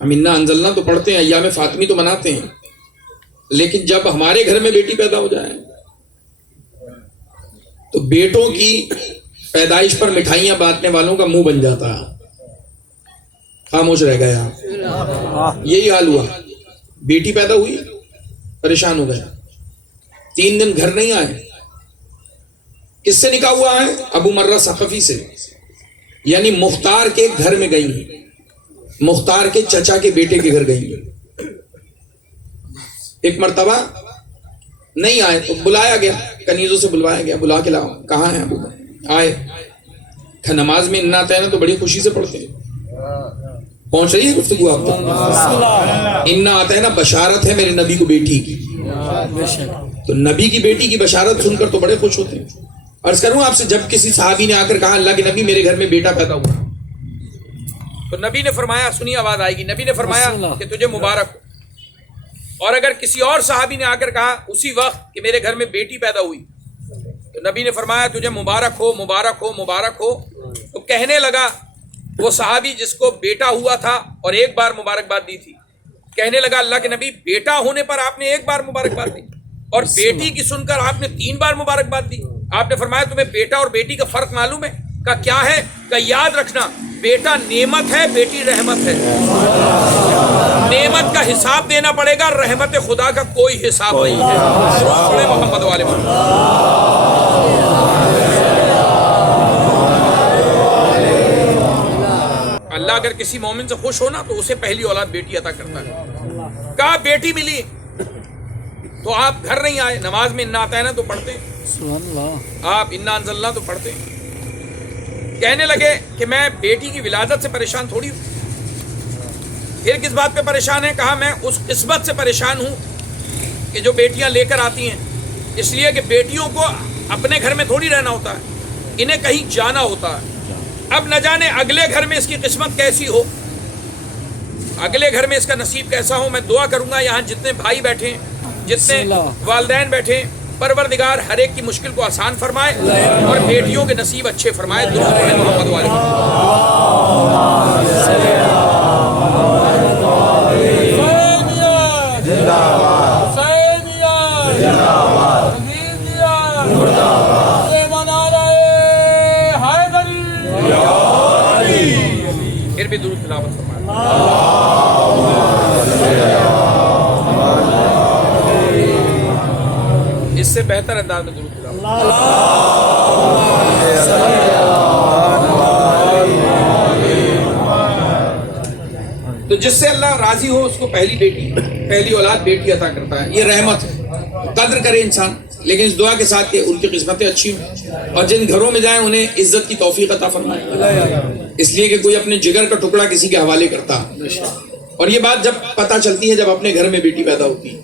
ہم انا انزلنا تو پڑھتے ہیں، ایام فاطمی تو مناتے ہیں. لیکن جب ہمارے گھر میں بیٹی پیدا ہو جائے تو بیٹوں کی پیدائش پر مٹھائیاں بانٹنے والوں کا منہ بن جاتا ہے، خاموش رہ گیا. یہی حال ہوا. بیٹی پیدا ہوئی، پریشان ہو گیا. 3 دن گھر نہیں آئے. کس سے نکاح ہوا ہے؟ ابو مرہ ثقفی سے، یعنی مختار کے گھر میں گئی، مختار کے چچا کے بیٹے کے گھر گئی. ایک مرتبہ نہیں آئے تو بلایا گیا، کنیزوں سے بلوایا گیا، بلا کے لاؤ. کہاں ہیں ابو؟ آئے. نماز میں انا آتا ہے نا تو بڑی خوشی سے پڑھتے ہیں. پہنچ رہی ہے گفتگو آپ تک؟ انا آتا ہے نا بشارت ہے میرے نبی کو بیٹی کی. تو نبی کی بیٹی کی بشارت سن کر تو بڑے خوش ہوتے ہیں. عرض کروں آپ سے، جب کسی صحابی نے آ کر کہا اللہ کے نبی میرے گھر میں بیٹا پیدا ہوا، تو نبی نے فرمایا، سنی آواز آئے گی، نبی نے فرمایا کہ تجھے مبارک ہو. اور اگر کسی اور صحابی نے آ کر کہا اسی وقت کہ میرے گھر میں بیٹی پیدا ہوئی، تو نبی نے فرمایا تجھے مبارک ہو، مبارک ہو، مبارک ہو. تو کہنے لگا وہ صحابی جس کو بیٹا ہوا تھا اور ایک بار مبارکباد دی تھی، کہنے لگا اللہ کے نبی بیٹا ہونے پر آپ نے ایک بار مبارکباد دی، اور بیٹی کی سن کر آپ نے 3 بار مبارکباد دی. آپ نے فرمایا تمہیں بیٹا اور بیٹی کا فرق معلوم ہے؟ کا کیا ہے کہ یاد رکھنا بیٹا نعمت ہے، بیٹی رحمت ہے. نعمت کا حساب دینا پڑے گا، رحمت خدا کا کوئی حساب نہیں ہے. پڑھے محمد والے اللہ اگر کسی مومن سے خوش ہونا تو اسے پہلی اولاد بیٹی عطا کرتا ہے. کہا بیٹی ملی تو آپ گھر نہیں آئے، نماز میں انا اطعنا تو پڑھتے ہیں، آپ انا انزلنا تو پڑھتے ہیں. کہنے لگے کہ میں بیٹی کی ولادت سے پریشان تھوڑی ہوں. پھر کس بات پہ پریشان ہے؟ کہا میں اس قسمت سے پریشان ہوں کہ جو بیٹیاں لے کر آتی ہیں، اس لیے کہ بیٹیوں کو اپنے گھر میں تھوڑی رہنا ہوتا ہے، انہیں کہیں جانا ہوتا ہے. اب نہ جانے اگلے گھر میں اس کی قسمت کیسی ہو، اگلے گھر میں اس کا نصیب کیسا ہو. میں دعا کروں گا یہاں جتنے بھائی بیٹھے ہیں، جتنے والدین بیٹھے ہیں، پروردگار ہر ایک کی مشکل کو آسان فرمائے اور بیٹیوں کے نصیب اچھے فرمائے. درود پڑھیں محمد والے. پھر بھی درود تلاوت فرمائے. اس سے بہتر انداز میں درود تلاوت. تو جس سے اللہ راضی ہو اس کو پہلی اولاد بیٹی عطا کرتا ہے. یہ رحمت ہے، قدر کرے انسان، لیکن اس دعا کے ساتھ کہ ان کی قسمتیں اچھی ہوں اور جن گھروں میں جائیں انہیں عزت کی توفیق عطا فرمائے. اس لیے کہ کوئی اپنے جگر کا ٹکڑا کسی کے حوالے کرتا، اور یہ بات جب پتہ چلتی ہے جب اپنے گھر میں بیٹی پیدا ہوتی ہے.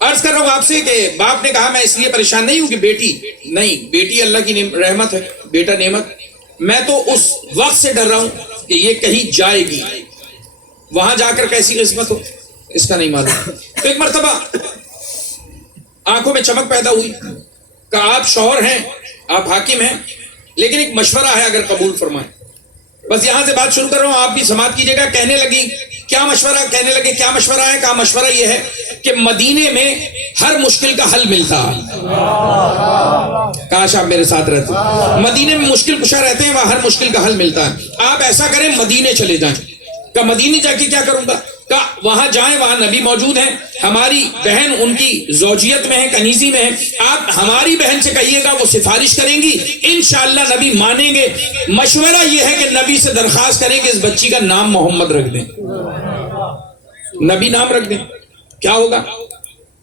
عرض کر رہا ہوں آپ سے کہ باپ نے کہا میں اس لیے پریشان نہیں ہوں کہ بیٹی نہیں، بیٹی اللہ کی رحمت ہے، بیٹا نعمت. میں تو اس وقت سے ڈر رہا ہوں کہ یہ کہیں جائے گی، وہاں جا کر کیسی قسمت ہو اس کا نہیں معلوم. تو ایک مرتبہ آنکھوں میں چمک پیدا ہوئی کہ آپ شوہر ہیں، آپ حاکم ہیں، لیکن ایک مشورہ ہے اگر قبول فرمائیں. بس یہاں سے بات شروع کر رہا ہوں، آپ بھی سماعت کیجیے گا. کہنے لگی کیا مشورہ؟ کہنے لگے کیا مشورہ ہے؟ کہا مشورہ یہ ہے کہ مدینے میں ہر مشکل کا حل ملتا. کاش آپ میرے ساتھ رہتے. مدینے میں مشکل کشا رہتے ہیں، وہاں ہر مشکل کا حل ملتا ہے. آپ ایسا کریں مدینے چلے جائیں. کہ مدینے جا کے کیا کروں گا؟ کہ وہاں جائیں، وہاں نبی موجود ہیں، ہماری بہن ان کی زوجیت میں ہے، کنیزی میں ہے. آپ ہماری بہن سے کہیے گا، وہ سفارش کریں گی، انشاءاللہ نبی مانیں گے. مشورہ یہ ہے کہ نبی سے درخواست کریں کہ اس بچی کا نام محمد رکھ دیں، نبی نام رکھ دیں. کیا ہوگا؟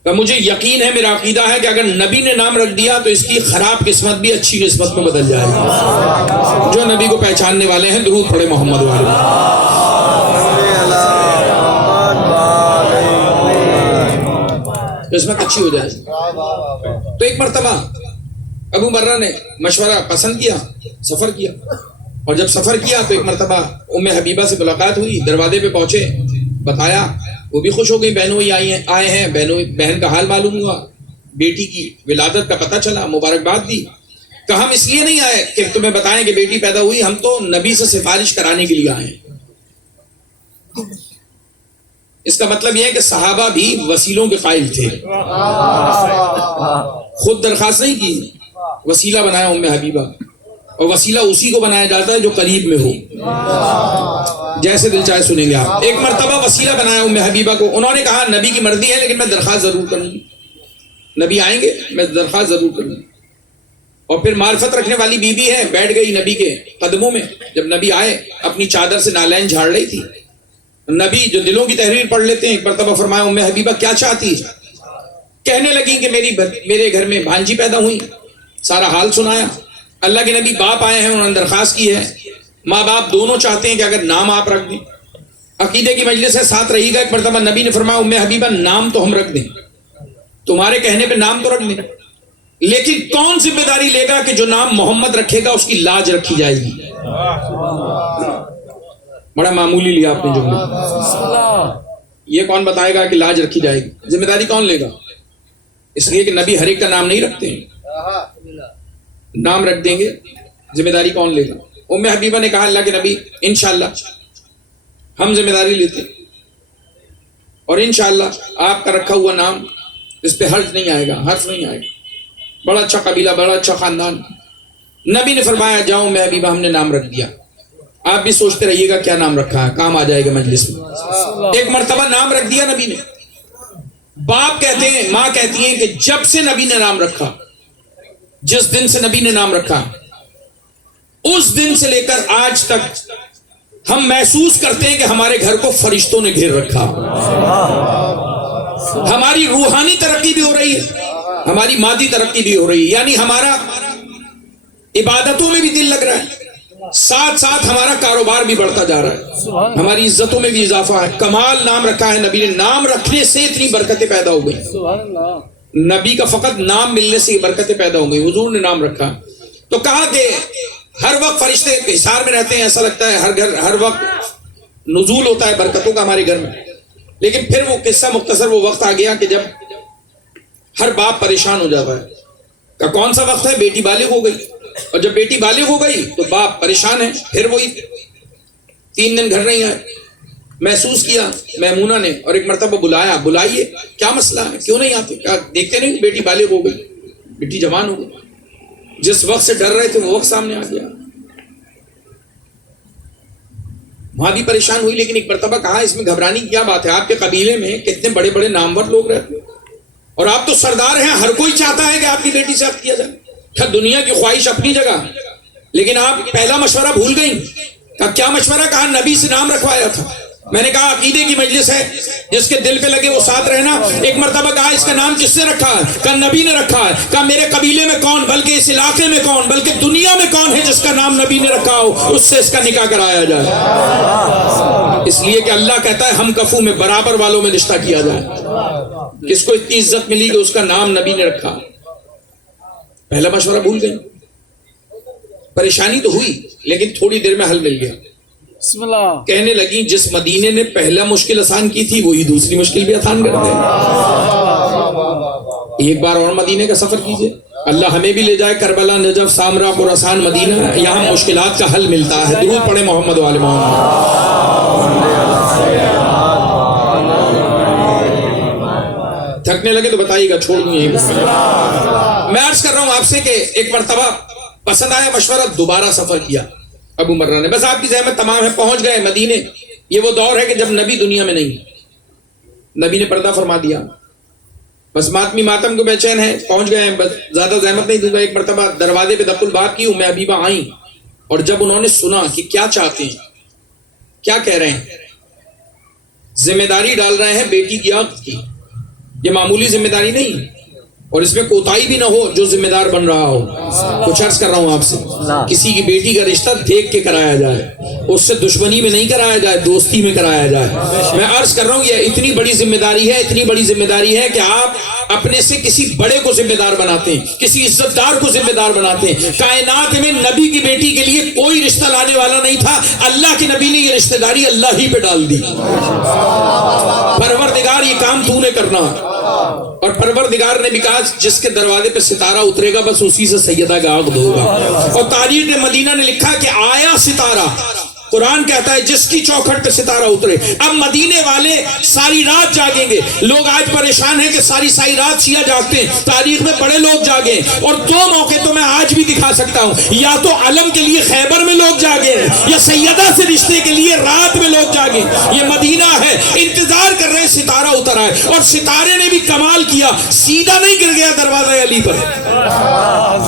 کہ مجھے یقین ہے، میرا عقیدہ ہے کہ اگر نبی نے نام رکھ دیا تو اس کی خراب قسمت بھی اچھی قسمت میں بدل جائے گی. جو نبی کو پہچاننے والے ہیں درود پڑھے محمد والے. قسمت اچھی ہو جائے. تو ایک مرتبہ ابو مرہ نے مشورہ پسند کیا، سفر کیا، اور جب سفر کیا تو ایک مرتبہ ام حبیبہ سے ملاقات ہوئی. دروازے پہ پہنچے، بتایا، وہ بھی خوش ہو گئی. بہنوں ہی آئے ہیں، بہن کا حال معلوم ہوا، بیٹی کی ولادت کا پتہ چلا، مبارکباد دی. کہ ہم اس لیے نہیں آئے کہ تمہیں بتائیں کہ بیٹی پیدا ہوئی، ہم تو نبی سے سفارش کرانے کے لیے آئے ہیں. اس کا مطلب یہ ہے کہ صحابہ بھی وسیلوں کے قائل تھے، خود درخواست نہیں کی، وسیلہ بنایا ام حبیبہ. اور وسیلہ اسی کو بنایا جاتا ہے جو قریب میں ہو. جیسے دل چاہے سنیں گے آپ. ایک مرتبہ وسیلہ بنایا ام حبیبہ کو. انہوں نے کہا نبی کی مرضی ہے لیکن میں درخواست ضرور کروں گی، نبی آئیں گے میں درخواست ضرور کروں گی. اور پھر معرفت رکھنے والی بیوی ہے، بیٹھ گئی نبی کے قدموں میں. جب نبی آئے اپنی چادر سے نالین جھاڑ رہی تھی. نبی جو دلوں کی تحریر پڑھ لیتے ہیں، ایک مرتبہ فرمایا ام حبیبہ کیا چاہتی ہے؟ کہنے لگی کہ میرے گھر میں بھانجی پیدا ہوئی. سارا حال سنایا. اللہ کے نبی باپ آئے ہیں، انہوں نے درخواست کی ہے، ماں باپ دونوں چاہتے ہیں کہ اگر نام آپ رکھ دیں. عقیدے کی مجلس ہے، ساتھ رہی گا. ایک مرتبہ نبی نے فرمایا ام حبیبہ نام تو ہم رکھ دیں، تمہارے کہنے پہ نام تو رکھ دیں، لیکن کون ذمہ داری لے گا کہ جو نام محمد رکھے گا اس کی لاج رکھی جائے گی. بڑا معمولی لیا آپ نے جملہ. یہ کون بتائے گا کہ لاج رکھی جائے گی؟ ذمہ داری کون لے گا؟ اس لیے کہ نبی ہر ایک کا نام نہیں رکھتے ہیں، نام رکھ دیں گے، ذمہ داری کون لے گا؟ ام حبیبہ نے کہا اللہ کے نبی انشاءاللہ ہم ذمہ داری لیتے ہیں، اور انشاءاللہ آپ کا رکھا ہوا نام اس پہ حرج نہیں آئے گا، حرف نہیں آئے گا. بڑا اچھا قبیلہ، بڑا اچھا خاندان. نبی نے فرمایا جاؤ میں حبیبہ ہم نے نام رکھ دیا. آپ بھی سوچتے رہیے گا کیا نام رکھا ہے, کام آ جائے گا مجلس میں. ایک مرتبہ نام رکھ دیا نبی نے. باپ کہتے ہیں, ماں کہتی ہیں کہ جب سے نبی نے نام رکھا, جس دن سے نبی نے نام رکھا, اس دن سے لے کر آج تک ہم محسوس کرتے ہیں کہ ہمارے گھر کو فرشتوں نے گھیر رکھا. ہماری روحانی ترقی بھی ہو رہی ہے, ہماری مادی ترقی بھی ہو رہی ہے, یعنی ہمارا عبادتوں میں بھی دل لگ رہا ہے, ساتھ ساتھ ہمارا کاروبار بھی بڑھتا جا رہا ہے, ہماری عزتوں میں بھی اضافہ ہے. کمال نام رکھا ہے نبی نے, نام رکھنے سے اتنی برکتیں پیدا ہو گئی. نبی کا فقط نام ملنے سے برکتیں پیدا ہو گئی. حضور نے نام رکھا تو کہا کہ ہر وقت فرشتے حصار میں رہتے ہیں, ایسا لگتا ہے ہر گھر ہر وقت نزول ہوتا ہے برکتوں کا ہمارے گھر میں. لیکن پھر وہ قصہ مختصر, وہ وقت آ گیا کہ جب ہر باپ پریشان ہو جاتا ہے. کہ کون سا وقت ہے؟ بیٹی بالغ ہو گئی, اور جب بیٹی بالغ ہو گئی تو باپ پریشان ہے. پھر وہی 3 دن گھر نہیں آئے. محسوس کیا میمونہ نے, اور ایک مرتبہ بلایا, بلائیے کیا مسئلہ ہے, کیوں نہیں آتے؟ کہا دیکھتے نہیں بیٹی بالغ ہو گئی, بیٹی جوان ہو گئی. جس وقت سے ڈر رہے تھے وہ وقت سامنے آ گیا. وہاں بھی پریشان ہوئی, لیکن ایک مرتبہ کہا اس میں گھبرانے کی کیا بات ہے؟ آپ کے قبیلے میں کتنے بڑے بڑے نامور لوگ رہتے ہیں, اور آپ تو سردار ہیں, ہر کوئی چاہتا ہے کہ آپ کی بیٹی سے عقد کیا جائے. کیا دنیا کی خواہش اپنی جگہ, لیکن آپ پہلا مشورہ بھول گئی. کیا مشورہ؟ کہا نبی سے نام رکھوایا تھا. میں نے کہا عقیدے کی مجلس ہے, جس کے دل پہ لگے وہ ساتھ رہنا. ایک مرتبہ کہا اس کا نام کس نے رکھا ہے؟ کہا نبی نے رکھا ہے. کہا میرے قبیلے میں کون, بلکہ اس علاقے میں کون, بلکہ دنیا میں کون ہے جس کا نام نبی نے رکھا ہو, اس سے اس کا نکاح کرایا جائے. اس لیے کہ اللہ کہتا ہے ہم کفو میں برابر والوں میں رشتہ کیا جائے. کس کو اتنی عزت ملی کہ اس کا نام نبی نے رکھا. پہلا مشورہ بھول گئے. پریشانی تو ہوئی, لیکن تھوڑی دیر میں حل مل گیا. کہنے لگی جس مدینے نے پہلا مشکل آسان کی تھی وہی دوسری مشکل بھی آسان کر دے. ایک بار اور مدینے کا سفر کیجئے, اللہ ہمیں بھی لے جائے کربلا, نجف, سامرا, خراسان, مدینہ. یہاں مشکلات کا حل ملتا ہے. درود پڑھے محمد وآل محمد. تھکنے لگے تو بتائیے گا, چھوڑ دوں یہیں. میں عرض کر رہا ہوں آپ سے کہ ایک مرتبہ پسند آیا مشورہ, دوبارہ سفر کیا ابو مرہ نے. بس آپ کی زحمت تمام ہے, پہنچ گئے مدینے. یہ وہ دور ہے کہ جب نبی دنیا میں نہیں, نبی نے پردہ فرما دیا. بس ماتمی ماتم کو بے چین ہے, پہنچ گئے ہیں, بس زیادہ زحمت نہیں دوں گا. ایک مرتبہ دروازے پہ دق الباب کی, میں حبیبہ آئیں, اور جب انہوں نے سنا کہ کیا چاہتے ہیں, کیا کہہ رہے ہیں, ذمہ داری ڈال رہے ہیں بیٹی کی عقد کی. یہ معمولی ذمہ داری نہیں, اور اس میں کوتاہی بھی نہ ہو جو ذمہ دار بن رہا ہو. کچھ عرض کر رہا ہوں آپ سے, کسی کی بیٹی کا رشتہ دیکھ کے کرایا جائے, اس سے دشمنی میں نہیں کرایا جائے, دوستی میں کرایا جائے. میں عرض کر رہا ہوں یہ اتنی بڑی ذمہ داری ہے, اتنی بڑی ذمہ داری ہے کہ آپ اپنے سے کسی بڑے کو ذمہ دار بناتے ہیں, کسی عزت دار کو ذمہ دار بناتے ہیں. کائنات میں نبی کی بیٹی کے لیے کوئی رشتہ لانے والا نہیں تھا, اللہ کے نبی نے یہ رشتہ داری اللہ ہی پہ ڈال دی. پروردگار یہ کام تو نے کرنا, اور پروردگار نے بھی کہا جس کے دروازے پہ ستارہ اترے گا بس اسی سے سیدہ کا عقد ہوگا. اور تاریخ مدینہ نے لکھا کہ آیا ستارہ, قرآن کہتا ہے جس کی چوکھٹ پہ ستارہ اترے. اب مدینے والے ساری رات جاگیں گے. لوگ آج پریشان ہیں کہ ساری رات شیعہ جاگتے ہیں, تاریخ میں بڑے لوگ جاگے, اور 2 موقع تو میں آج بھی دکھا سکتا ہوں. یا تو علم کے لیے خیبر میں لوگ جاگے, یا سیدہ سے رشتے کے لیے رات میں لوگ جاگے. یہ مدینہ ہے, انتظار کر رہے ہیں ستارہ اتر آئے. اور ستارے نے بھی کمال کیا, سیدھا نہیں گر گیا دروازہ علی پر,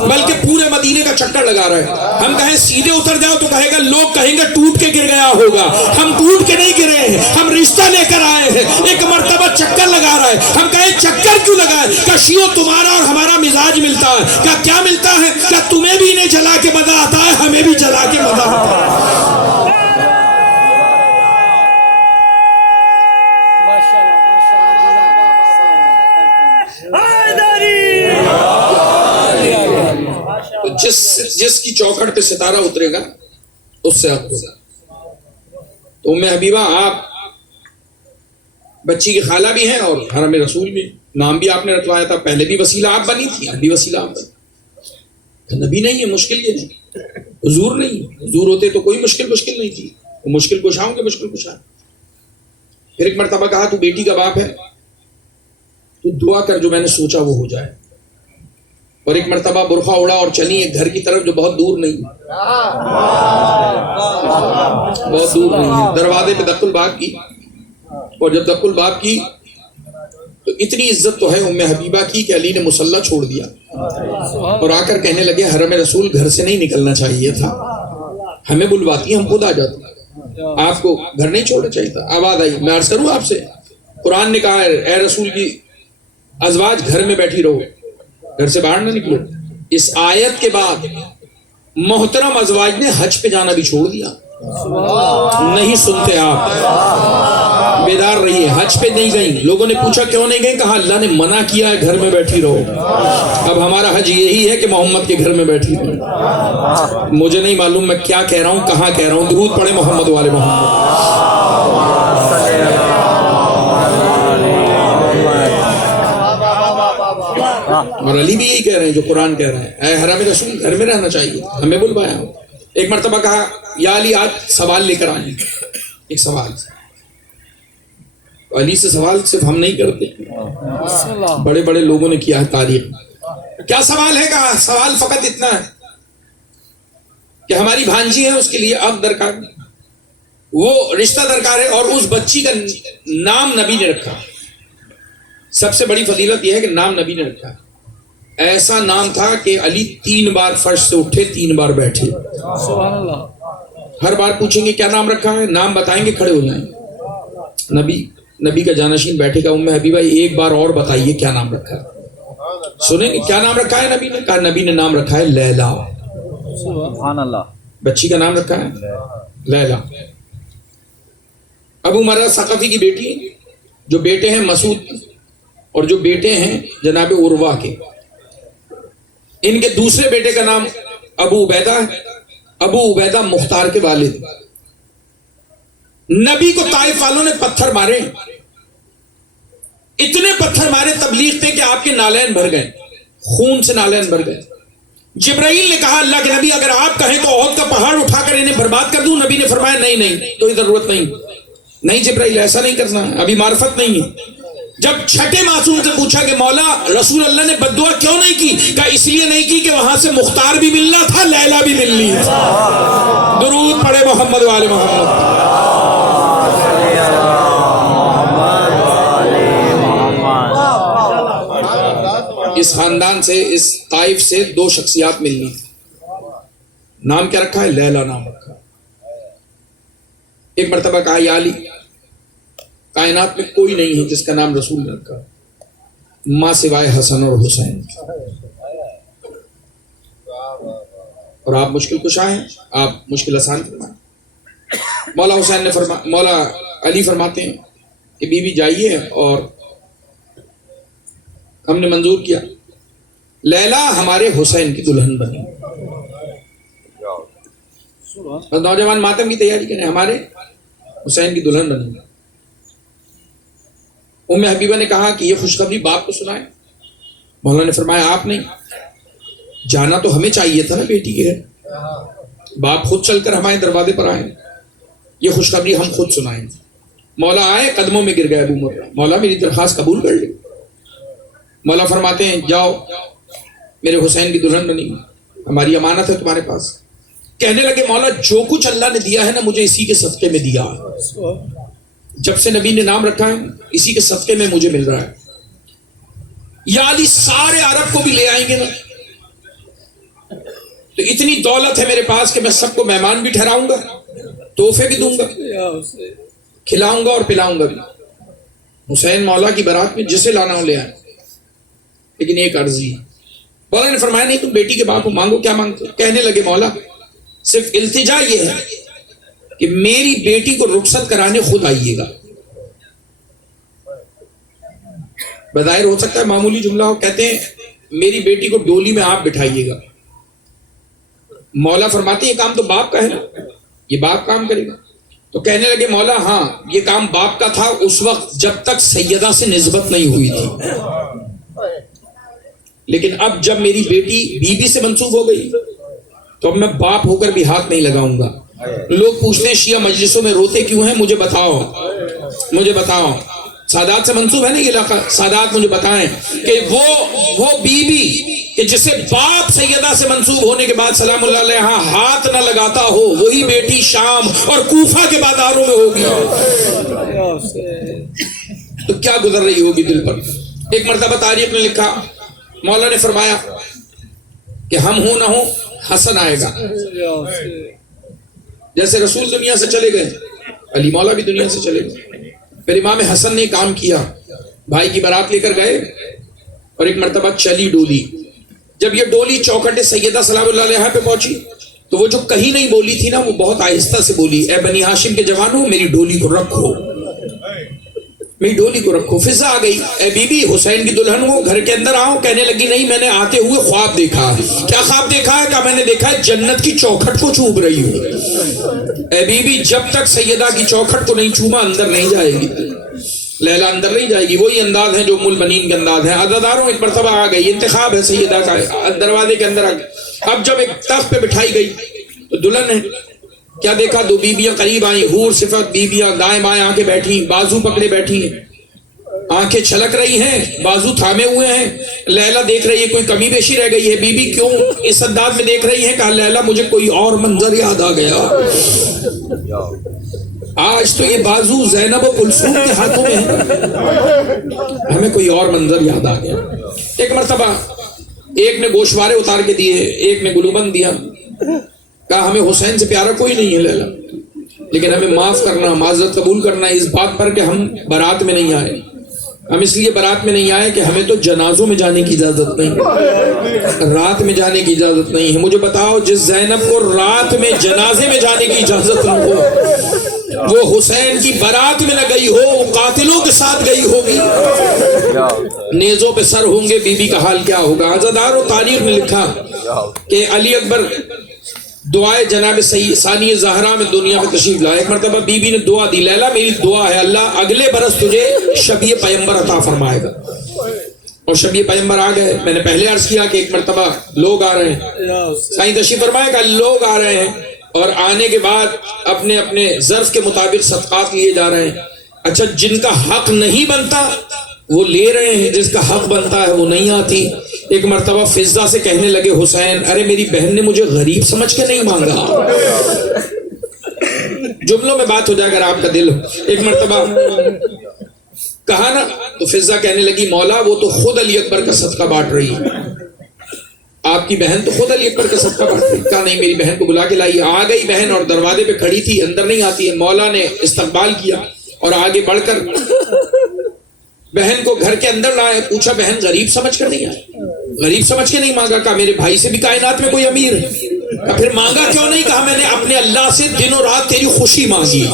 بلکہ پورے مدینے کا چکر لگا رہا ہے. ہم کہیں سیدھے اتر جاؤ تو کہے گا, لوگ کہیں گے ٹوٹ کے گر گیا ہوگا. ہم ٹوٹ کے نہیں گرے ہیں, ہم رشتہ لے کر آئے ہیں. ایک مرتبہ چکر لگا رہا ہے, ہم کہیں چکر کیوں لگائے؟ کہ شیعو تمہارا اور ہمارا مزاج ملتا ہے. کیا ملتا ہے؟ کہ تمہیں بھی انہیں جلا کے مزہ آتا ہے, ہمیں بھی جلا کے مزہ آتا ہے. جس کی چوکھٹ پہ ستارہ اترے گا اس سے عقد ہوگا. تو ام حبیبہ آپ بچی کی خالہ بھی ہیں اور حرم رسول بھی, نام بھی آپ نے رکھوایا تھا. پہلے بھی وسیلہ آپ بنی تھی, اب بھی وسیلہ آپ بنی. نبی نہیں ہے, مشکل یہ نہیں, حضور نہیں. حضور ہوتے تو کوئی مشکل نہیں تھی, وہ مشکل کشاؤں گے مشکل کشا. پھر ایک مرتبہ کہا تو بیٹی کا باپ ہے, تو دعا کر جو میں نے سوچا وہ ہو جائے. اور ایک مرتبہ برقع اڑا اور چلی ایک گھر کی طرف جو بہت دور نہیں، بہت دور نہیں ہے. دروازے پہ دق الباب کی، اور جب دق الباب کی تو اتنی عزت تو ہے ام حبیبہ کی کہ علی نے مصلی چھوڑ دیا اور آ کر کہنے لگے حرم رسول گھر سے نہیں نکلنا چاہیے تھا، ہمیں بلواتی ہم خود آ جاتے، آپ کو گھر نہیں چھوڑنا چاہیے تھا. آواز آئی. میں عرض کروں آپ سے، قرآن نے کہا ہے اے رسول کی ازواج گھر میں بیٹھی رہو، گھر سے باہر نہ نکلو. اس آیت کے بعد محترم ازواج نے حج پہ جانا بھی چھوڑ دیا. نہیں سنتے آپ، بیدار رہیے. حج پہ نہیں گئیں. لوگوں نے پوچھا کیوں نہیں گئیں؟ کہا اللہ نے منع کیا ہے گھر میں بیٹھی رہو. اب ہمارا حج یہی ہے کہ محمد کے گھر میں بیٹھی رہو. مجھے نہیں معلوم میں کیا کہہ رہا ہوں، کہاں کہہ رہا ہوں. درود پڑھے محمد والے محمد. اور علی بھی یہی کہہ رہے ہیں جو قرآن کہہ رہے ہیں، اے حرم رسول گھر میں رہنا چاہیے، ہمیں بلوایا. ایک مرتبہ کہا یا علی آج سوال لے کر آئیں. ایک سوال. علی سے سوال صرف ہم نہیں کرتے، بڑے بڑے لوگوں نے کیا ہے تاریخ. کیا سوال ہے؟ کہا سوال فقط اتنا ہے کہ ہماری بھانجی ہے، اس کے لیے اب درکار، وہ رشتہ درکار ہے، اور اس بچی کا نام نبی نے رکھا. سب سے بڑی فضیلت یہ ہے کہ نام نبی نے رکھا. ایسا نام تھا کہ علی 3 بار فرش سے اٹھے، 3 بار بیٹھے. ہر بار پوچھیں گے کیا نام رکھا ہے، نام بتائیں گے، کھڑے ہو جائیں. نبی کا جانشین بیٹھے گا. ام حبیبہ ایک بار اور بتائیے کیا نام رکھا ہے. سنیں گے کیا نام رکھا ہے نبی نے. کہا نبی نے نام رکھا ہے لیلا. سبحان اللہ. بچی کا نام رکھا ہے لیلا. ابو مرہ ثقفی کی بیٹی، جو بیٹے ہیں مسعود اور جو بیٹے ہیں جناب عروہ کے، ان کے دوسرے بیٹے کا نام ابو عبیدہ ہے. ابو عبیدہ مختار کے والد. نبی کو طائف والوں نے پتھر مارے، اتنے پتھر مارے تبلیغ تھے کہ آپ کے نالین بھر گئے، خون سے نالین بھر گئے. جبرائیل نے کہا اللہ کے نبی اگر آپ کہیں تو احد کا پہاڑ اٹھا کر انہیں برباد کر دوں. نبی نے فرمایا نہیں کوئی ضرورت نہیں جبرائیل ایسا نہیں کرنا ہے، ابھی معرفت نہیں ہے. جب چھٹے معصوم سے پوچھا کہ مولا رسول اللہ نے بد دعا کیوں نہیں کی؟ کہا اس لیے نہیں کی کہ وہاں سے مختار بھی ملنا تھا، لیلا بھی ملنی تھی. درود پڑھے محمد والے محمد. اس خاندان سے، اس طائف سے 2 شخصیات ملنی تھی. نام کیا رکھا ہے؟ لیلا نام رکھا. ایک مرتبہ کہا یا علی کائنات میں کوئی نہیں ہے جس کا نام رسول نے رکھا ماں سوائے حسن اور حسین. اور آپ مشکل کشا ہیں، آپ مشکل آسان فرمائیں. مولا علی فرماتے ہیں کہ بی بی جائیے، اور ہم نے منظور کیا. لیلا ہمارے حسین کی دلہن بنی. نوجوان ماتم کی تیاری کریں، ہمارے حسین کی دلہن بنی. ام حبیبہ نے کہا کہ یہ خوشخبری باپ کو سنائے. مولا نے فرمایا آپ نہیں جانا تو ہمیں چاہیے تھا نا بیٹی کے گھر. باپ خود چل کر ہمارے دروازے پر آئے، یہ خوشخبری ہم خود سنائیں. مولا آئے، قدموں میں گر گئے ابو مرہ. مولا میری درخواست قبول کر لی. مولا فرماتے ہیں جاؤ، میرے حسین کی دلہن بنی، ہماری امانت ہے تمہارے پاس. کہنے لگے مولا جو کچھ اللہ نے دیا ہے نا مجھے اسی کے صدقے میں دیا ہے. جب سے نبی نے نام رکھا ہے اسی کے صدقے میں مجھے مل رہا ہے. یا علی سارے عرب کو بھی لے آئیں گے نا تو اتنی دولت ہے میرے پاس کہ میں سب کو مہمان بھی ٹھہراؤں گا، تحفے بھی دوں گا، کھلاؤں گا اور پلاؤں گا بھی. حسین مولا کی بارات میں جسے لانا ہو لے آئیں. لیکن ایک عرضی ہے. مولا نے فرمایا نہیں تم بیٹی کے باپ کو مانگو، کیا مانگتے؟ کہنے لگے مولا صرف التجا یہ ہے کہ میری بیٹی کو رخصت کرانے خود آئیے گا. بظاہر ہو سکتا ہے معمولی جملہ ہو، کہتے ہیں میری بیٹی کو ڈولی میں آپ بٹھائیے گا. مولا فرماتے ہیں یہ کام تو باپ کا ہے نا، یہ باپ کام کرے گا. تو کہنے لگے مولا ہاں یہ کام باپ کا تھا اس وقت جب تک سیدہ سے نسبت نہیں ہوئی تھی، لیکن اب جب میری بیٹی بی بی سے منسوب ہو گئی تو اب میں باپ ہو کر بھی ہاتھ نہیں لگاؤں گا. لوگ پوچھتے ہیں شیعہ مجلسوں میں روتے کیوں ہیں؟ مجھے بتاؤ. سادات سے منسوب ہے نا یہ علاقہ، سادات مجھے بتائیں کہ وہ بی بی کہ جسے باپ سیدہ سے منسوب ہونے کے بعد سلام اللہ علیہ ہاتھ نہ لگاتا ہو وہی بیٹی شام اور کوفہ کے بازاروں میں ہوگی. تو کیا گزر رہی ہوگی دل پر. ایک مرتبہ تاریخ نے لکھا, مولا نے فرمایا کہ ہم ہوں نہ ہوں حسن آئے گا. جیسے رسول دنیا سے چلے گئے, علی مولا بھی دنیا سے چلے گئے. پھر امام حسن نے کام کیا, بھائی کی بارات لے کر گئے اور ایک مرتبہ چلی ڈولی. جب یہ ڈولی چوکھٹ سیدہ سلام اللہ علیہ پہ پہنچی تو وہ جو کہیں نہیں بولی تھی نا, وہ بہت آہستہ سے بولی, اے بنی ہاشم کے جوانوں میری ڈولی کو رکھو, میری ڈولی کو رکھو. فضا آ گئی, اے بی بی حسین کی دلہن ہو, گھر کے اندر آؤ. کہنے لگی نہیں, میں نے آتے ہوئے خواب دیکھا. کیا خواب دیکھا ہے؟ کہ میں نے دیکھا ہے جنت کی چوکھٹ کو چوم رہی ہوں. اے بی بی جب تک سیدہ کی چوکھٹ کو نہیں چوما اندر نہیں جائے گی, لیلا اندر نہیں جائے گی. وہی انداز ہے جو ام المؤمنین کے انداز ہے. عزاداروں ایک مرتبہ آ گئی, انتخاب ہے سیدہ کا, دروازے کے اندر آ گئی. اب جب ایک تخت پہ بٹھائی گئی تو دلہن نے کیا دیکھا, دو بیبیاں قریب آئیں, حور صفت بیبیاں دائیں بائیں آ کے بیٹھی, بازو پکڑے بیٹھی ہیں, آنکھیں چھلک رہی ہیں, بازو تھامے ہوئے ہیں. لیلا دیکھ رہی ہے کوئی کمی بیشی رہ گئی ہے. بی بی کیوں اس انداز میں دیکھ رہی ہے؟ کہا لیلا مجھے کوئی اور منظر یاد آ گیا. آج تو یہ بازو زینب و کلثوم کے ہاتھوں میں ہے, ہمیں کوئی اور منظر یاد آ گیا. ایک مرتبہ ایک نے گوشوارے اتار کے دیے, ایک نے گلوبند دیا. کہا ہمیں حسین سے پیارا کوئی نہیں ہے لیلا, لیکن ہمیں معاف کرنا, معذرت قبول کرنا اس بات پر کہ ہم بارات میں نہیں آئے. ہم اس لیے بارات میں نہیں آئے کہ ہمیں تو جنازوں میں جانے کی اجازت نہیں, رات میں جانے کی اجازت نہیں ہے. مجھے بتاؤ جس زینب کو رات میں جنازے میں جانے کی اجازت نہ ہو, وہ حسین کی بارات میں نہ گئی ہو, وہ قاتلوں کے ساتھ گئی ہوگی, نیزوں پہ سر ہوں گے, بی بی کا حال کیا ہوگا. عزاداروں تاریخ میں لکھا کہ علی اکبر دعائے جناب ثانی زہرا میں دنیا میں تشریف لائے. ایک مرتبہ بی بی نے دعا دی, لیلا میری دعا ہے اللہ اگلے برس تجھے شبیہ پیمبر عطا فرمائے گا. اور شبیہ پیمبر آ گئے. میں نے پہلے عرض کیا کہ ایک مرتبہ لوگ آ رہے ہیں, سائیں تشریف فرمائے گا, لوگ آ رہے ہیں اور آنے کے بعد اپنے اپنے ظرف کے مطابق صدقات لیے جا رہے ہیں. اچھا جن کا حق نہیں بنتا وہ لے رہے ہیں, جس کا حق بنتا ہے وہ نہیں آتی. ایک مرتبہ فضا سے کہنے لگے حسین ارے میری بہن نے مجھے غریب سمجھ کے نہیں مانگا. جملوں میں بات ہو جائے اگر آپ کا دل ہو. ایک مرتبہ کہا نا تو فضا کہنے لگی مولا وہ تو خود علی اکبر کا صدقہ بانٹ رہی ہے, آپ کی بہن تو خود علی اکبر کا صدقہ بانٹ رہی. کہا نہیں میری بہن کو بلا کے لائی. آ گئی بہن اور دروازے پہ کھڑی تھی, اندر نہیں آتی ہے. مولا نے استقبال کیا اور آگے بڑھ کر بہن کو گھر کے اندر لائے. پوچھا بہن غریب سمجھ کر نہیں آئے, غریب سمجھ کے نہیں مانگا. کہا میرے بھائی سے بھی کائنات میں کوئی امیر ہے. پھر مانگا کیوں نہیں؟ کہا میں نے اپنے اللہ سے دن و رات تیری خوشی مانگی,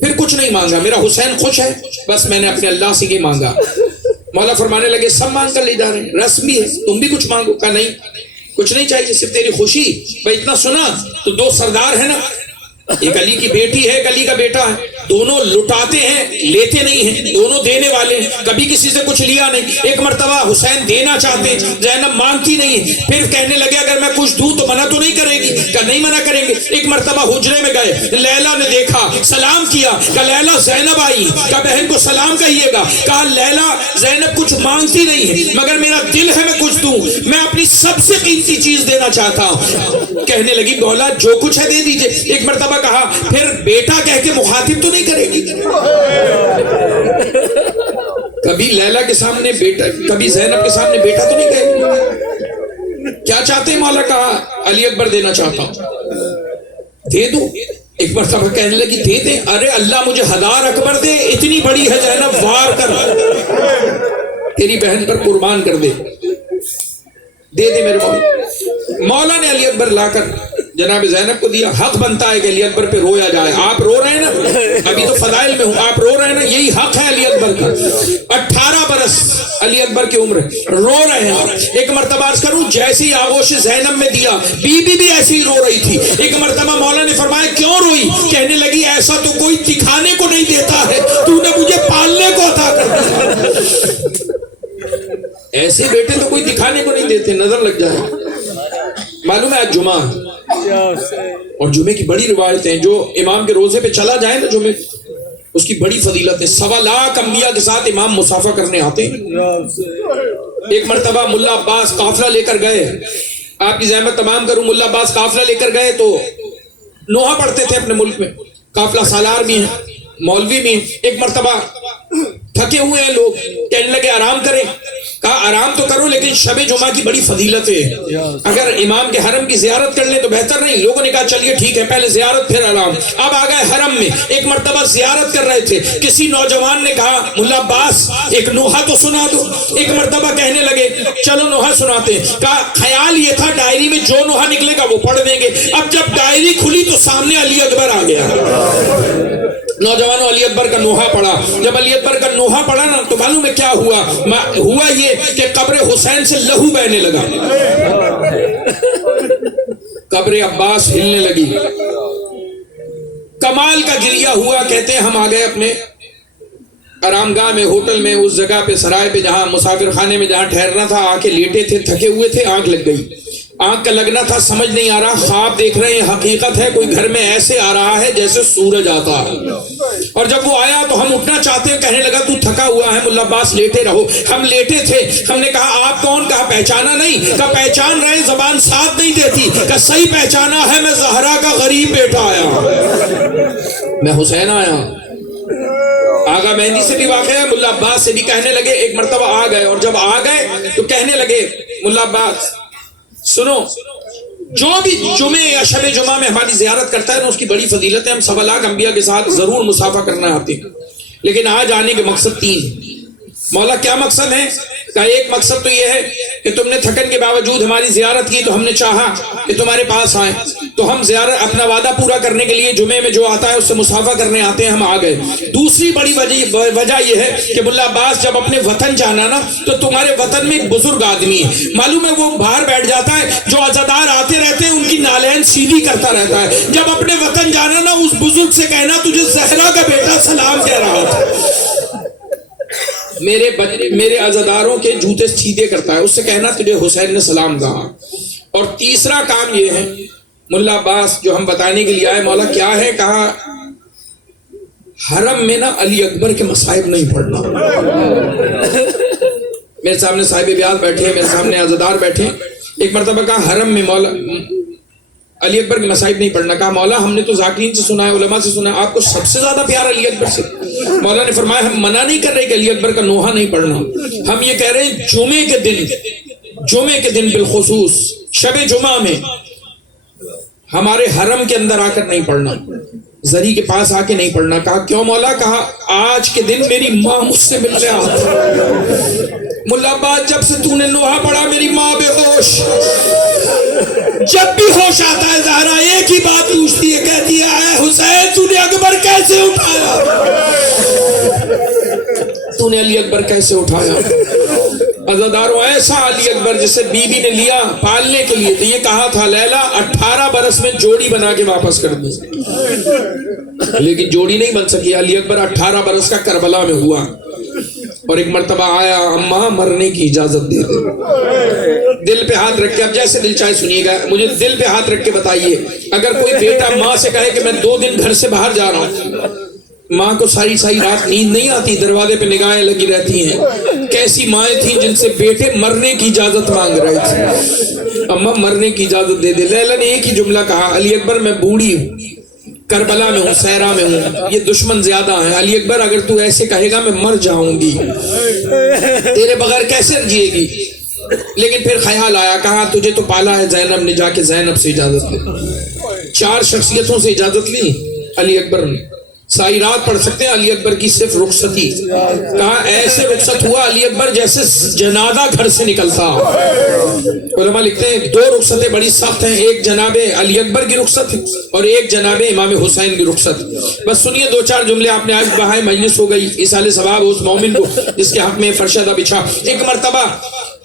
پھر کچھ نہیں مانگا. میرا حسین خوش ہے بس میں نے اپنے اللہ سے یہ مانگا. مولا فرمانے لگے سب مانگ کر لے جا رہے ہیں, رسمی ہے, تم بھی کچھ مانگو. کہا نہیں کچھ نہیں چاہیے, صرف تیری خوشی. بھائی اتنا سنا تو دو سردار ہیں نا, ایک علی کی بیٹی ہے, ایک علی کا بیٹا ہے. دونوں لٹاتے ہیں لیتے نہیں ہیں, دونوں دینے والے ہیں, کبھی کسی سے کچھ لیا نہیں. ایک مرتبہ حسین دینا چاہتے ہیں, زینب مانگتی نہیں ہے. پھر کہنے لگے اگر میں کچھ دوں تو منع تو نہیں کرے گی؟ کہ نہیں منع کریں گے. ایک مرتبہ حجرے میں گئے, لیلا نے دیکھا, سلام کیا. کہ لیلا زینب آئی, کہ بہن کو سلام کہیے گا. کہا لیلا زینب کچھ مانگتی نہیں ہے مگر میرا دل ہے میں کچھ دوں, میں اپنی سب سے قیمتی چیز دینا چاہتا ہوں. کہنے لگی مولا جو کچھ ہے دے دیجئے. ایک مرتبہ کہا پھر بیٹا کہہ کے مخاطب تو نہیں کرے گی؟ کبھی لیلا کے سامنے بیٹا, کبھی زینب کے سامنے بیٹا تو نہیں کہے گی. کیا چاہتے ہیں مولا؟ کہا علی اکبر دینا چاہتا ہوں, دے دو. ایک مرتبہ کہنے لگی دے دے. ارے اللہ مجھے 1000 اکبر دے, اتنی بڑی ہے زینب, وار کر تیری بہن پر قربان کر دے, دے دے میرے مولا. مولا نے علی اکبر لا کر جناب زینب کو دیا. حق بنتا ہے کہ علی اکبر پہ رویا جائے. آپ رو رہے ہیں نا, ابھی تو فضائل میں ہوں, آپ رو رہے ہیں نا, یہی حق ہے علی اکبر کا. 18 برس علی اکبر کی عمر, رو رہے ہیں. ایک مرتبہ عرض کروں جیسی آغوش زینب میں دیا, بی بی بھی ایسی ہی رو رہی تھی. ایک مرتبہ مولا نے فرمایا کیوں روئی؟ کہنے لگی ایسا تو کوئی دکھانے کو نہیں دیتا ہے, تو نے مجھے پالنے کو عطا کر دیا. ایسے بیٹے تو کوئی دکھانے کو نہیں دیتے, نظر لگ جائے. معلوم ہے آج جمعہ اور جمعے کی بڑی روایتیں, جو امام کے روزے پہ چلا جائے نا جمعے, اس کی بڑی فضیلت ہے. 1.25 لاکھ انبیاء کے ساتھ امام مسافہ کرنے آتے ہیں. ایک مرتبہ ملا عباس قافلہ لے کر گئے, آپ کی زحمت تمام کروں, ملا عباس قافلہ لے کر گئے تو نوحہ پڑھتے تھے اپنے ملک میں, قافلہ سالار بھی ہیں, مولوی بھی ہیں. ایک مرتبہ تھکے ہوئے ہیں لوگ, کہنے لگے آرام کریں. کہا آرام تو کرو لیکن شب جمعہ کی بڑی فضیلت ہے, اگر امام کے حرم کی زیارت کر لیں تو بہتر نہیں. لوگوں نے کہا چلیے ٹھیک ہے, پہلے زیارت پھر آرام. اب آ گئے حرم میں, ایک مرتبہ زیارت کر رہے تھے, کسی نوجوان نے کہا ملا عباس ایک نوحہ تو سنا دو. ایک مرتبہ کہنے لگے چلو نوحہ سناتے ہیں. کہا خیال یہ تھا ڈائری میں جو نوحہ نکلے گا وہ پڑھ دیں گے. اب جب ڈائری کھلی تو سامنے علی اکبر آ گیا. نوجوانوں علی اکبر کا نوحہ پڑھا. جب علی اکبر کا نوحہ پڑھا نا تو معلوم ہے کیا ہوا؟ ہوا یہ کہ قبر حسین سے لہو بہنے لگا, قبر عباس ہلنے لگی, کمال کا گریہ ہوا. کہتے ہیں ہم آ گئے اپنے آرام گاہ میں, ہوٹل میں, اس جگہ پہ سرائے پہ جہاں مسافر خانے میں جہاں ٹھہرنا تھا, آ کے لیٹے تھے, تھکے ہوئے تھے, آنکھ لگ گئی. آنکھ کا لگنا تھا سمجھ نہیں آ رہا, خواب دیکھ رہے ہیں حقیقت ہے, کوئی گھر میں ایسے آ رہا ہے جیسے سورج آتا ہے. اور جب وہ آیا تو ہم اٹھنا چاہتے ہیں, کہنے لگا تو تھکا ہوا ہے ملا عباس لیٹے رہو. ہم لیٹے تھے, ہم نے کہا آپ کون؟ کہا پہچانا نہیں. کہا پہچان رہے, زبان ساتھ نہیں دیتی. کہا صحیح پہچانا ہے, میں زہرا کا غریب بیٹا آیا, میں حسین آیا. آغا مہندی سے بھی واقع ہے, ملا عباس سے بھی. کہنے لگے ایک مرتبہ آ گئے, اور جب آ گئے تو کہنے لگے ملا عباس سنو, جو بھی جمعے یا شب جمعہ میں ہماری زیارت کرتا ہے نا اس کی بڑی فضیلت ہے. ہم 1.25 لاکھ انبیاء کے ساتھ ضرور مصافحہ کرنا آتے ہیں, لیکن آج آنے کے مقصد 3. مولا کیا مقصد ہے؟ کہ ایک مقصد تو یہ ہے کہ تم نے تھکن کے باوجود ہماری زیارت کی تو ہم نے چاہا کہ تمہارے پاس آئیں, تو ہم زیارت اپنا وعدہ پورا کرنے کے لیے جمعے میں جو آتا ہے اس سے مصافحہ کرنے آتے ہیں, ہم آ گئے. دوسری بڑی وجہ یہ ہے کہ ملا عباس جب اپنے وطن جانا نا تو تمہارے وطن میں ایک بزرگ آدمی ہے, معلوم ہے وہ باہر بیٹھ جاتا ہے, جو عزادار آتے رہتے ہیں ان کی نالین سیدھی کرتا رہتا ہے. جب اپنے وطن جانا نا اس بزرگ سے کہنا تجھے زہرا کا بیٹا سلام کہہ رہا تھا, میرے عزاداروں کے جوتے سیدھے کرتا ہے, اس سے کہنا تجھے حسین نے سلام کہا. اور تیسرا کام یہ ہے ملا عباس جو ہم بتانے کے لیے آئے, مولا کیا ہے؟ کہا حرم میں نا علی اکبر کے مصائب نہیں پڑھنا. میرے سامنے صاحب بیعت بیٹھے ہیں, میرے سامنے عزادار بیٹھے. ایک مرتبہ کہا حرم میں مولا علی اکبر کے مصائب نہیں پڑھنا. کہا مولا ہم نے تو ذاکرین سے سنا ہے, علماء سے سنا ہے, آپ کو سب سے زیادہ پیار علی اکبر سے. مولا نے فرمایا ہم منع نہیں کر رہے کہ علی اکبر کا نوحہ نہیں پڑھنا, ہم یہ کہہ رہے ہیں جمعے کے دن بالخصوص شب جمعہ میں ہمارے حرم کے اندر آ کر نہیں پڑھنا, زری کے پاس آ کے نہیں پڑھنا. کہا کیوں مولا؟ کہا آج کے دن میری ماں مجھ سے ملنے آتی. ملا عباس جب سے تو نے نوحہ پڑھا میری ماں بے ہوش, جب بھی ہوش آتا ہے زہرا ایک ہی بات پوچھتی ہے, کہتی ہے اے حسین تو نے اکبر کیسے اٹھایا, تو نے علی اکبر کیسے اٹھایا. عزاداروں ایسا علی اکبر جسے بی بی نے لیا پالنے کے لیے, تو یہ کہا تھا لیلا 18 برس میں جوڑی بنا کے واپس کر دی, لیکن جوڑی نہیں بن سکی. علی اکبر 18 برس کا کربلا میں ہوا, اور ایک مرتبہ آیا اماں مرنے کی اجازت دے دے. دل پہ ہاتھ رکھ کے, اب جیسے دل چاہے سنیے گا, مجھے دل پہ ہاتھ رکھ کے بتائیے, اگر کوئی بیٹا ماں سے کہے کہ میں 2 دن گھر سے باہر جا رہا ہوں, ماں کو ساری رات نیند نہیں آتی, دروازے پہ نگاہیں لگی رہتی ہیں. کیسی مائیں تھیں جن سے بیٹے مرنے کی اجازت مانگ رہے تھے, اماں مرنے کی اجازت دے دے. لیلا نے ایک ہی جملہ کہا, علی اکبر میں بوڑھی ہوں, کربلا میں ہوں, صحرا میں ہوں, یہ دشمن زیادہ ہیں. علی اکبر اگر تو ایسے کہے گا میں مر جاؤں گی, تیرے بغیر کیسے جیے گی. لیکن پھر خیال آیا, کہا تجھے تو پالا ہے زینب نے, جا کے زینب سے اجازت لی. 4 شخصیتوں سے اجازت لی علی اکبر نے. ساری رات پڑھ سکتے ہیں علی اکبر کی صرف رخصتی. کہا ایسے رخصت ہوا علی اکبر جیسے جنازہ گھر سے نکلتا. علماء لکھتے ہیں 2 رخصتیں بڑی سخت ہیں, ایک جناب علی اکبر کی رخصت اور ایک جناب امام حسین کی رخصت. بس سنیے 2-4 جملے, آپ نے آج بہائے مجلس ہو گئی, ایصال ثواب اس مومن کو جس کے حق میں فرشدہ بچھا. ایک مرتبہ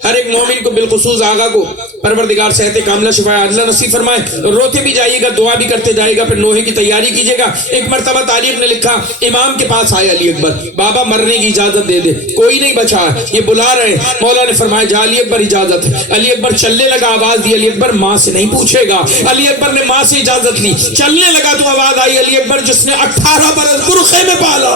ہر ایک مومن کو بالخصوص آغا کو پروردگار صحت کاملہ شفا عاجلہ نصیب فرمائے. روتے بھی جائیے گا, دعا بھی کرتے جائے گا, پھر نوحے کی تیاری کیجیے گا. ایک مرتبہ تاریخ نے لکھا امام کے پاس آئے علی اکبر, بابا مرنے کی اجازت دے دے, کوئی نہیں بچا, یہ بلا رہے ہیں. مولا نے فرمایا جا علی اکبر اجازت ہے. علی اکبر چلنے لگا, آواز دی, علی اکبر ماں سے نہیں پوچھے گا. علی اکبر نے ماں سے اجازت لی, چلنے لگا تو آواز آئی, علی اکبر جس نے 18 برس برخے میں پالا.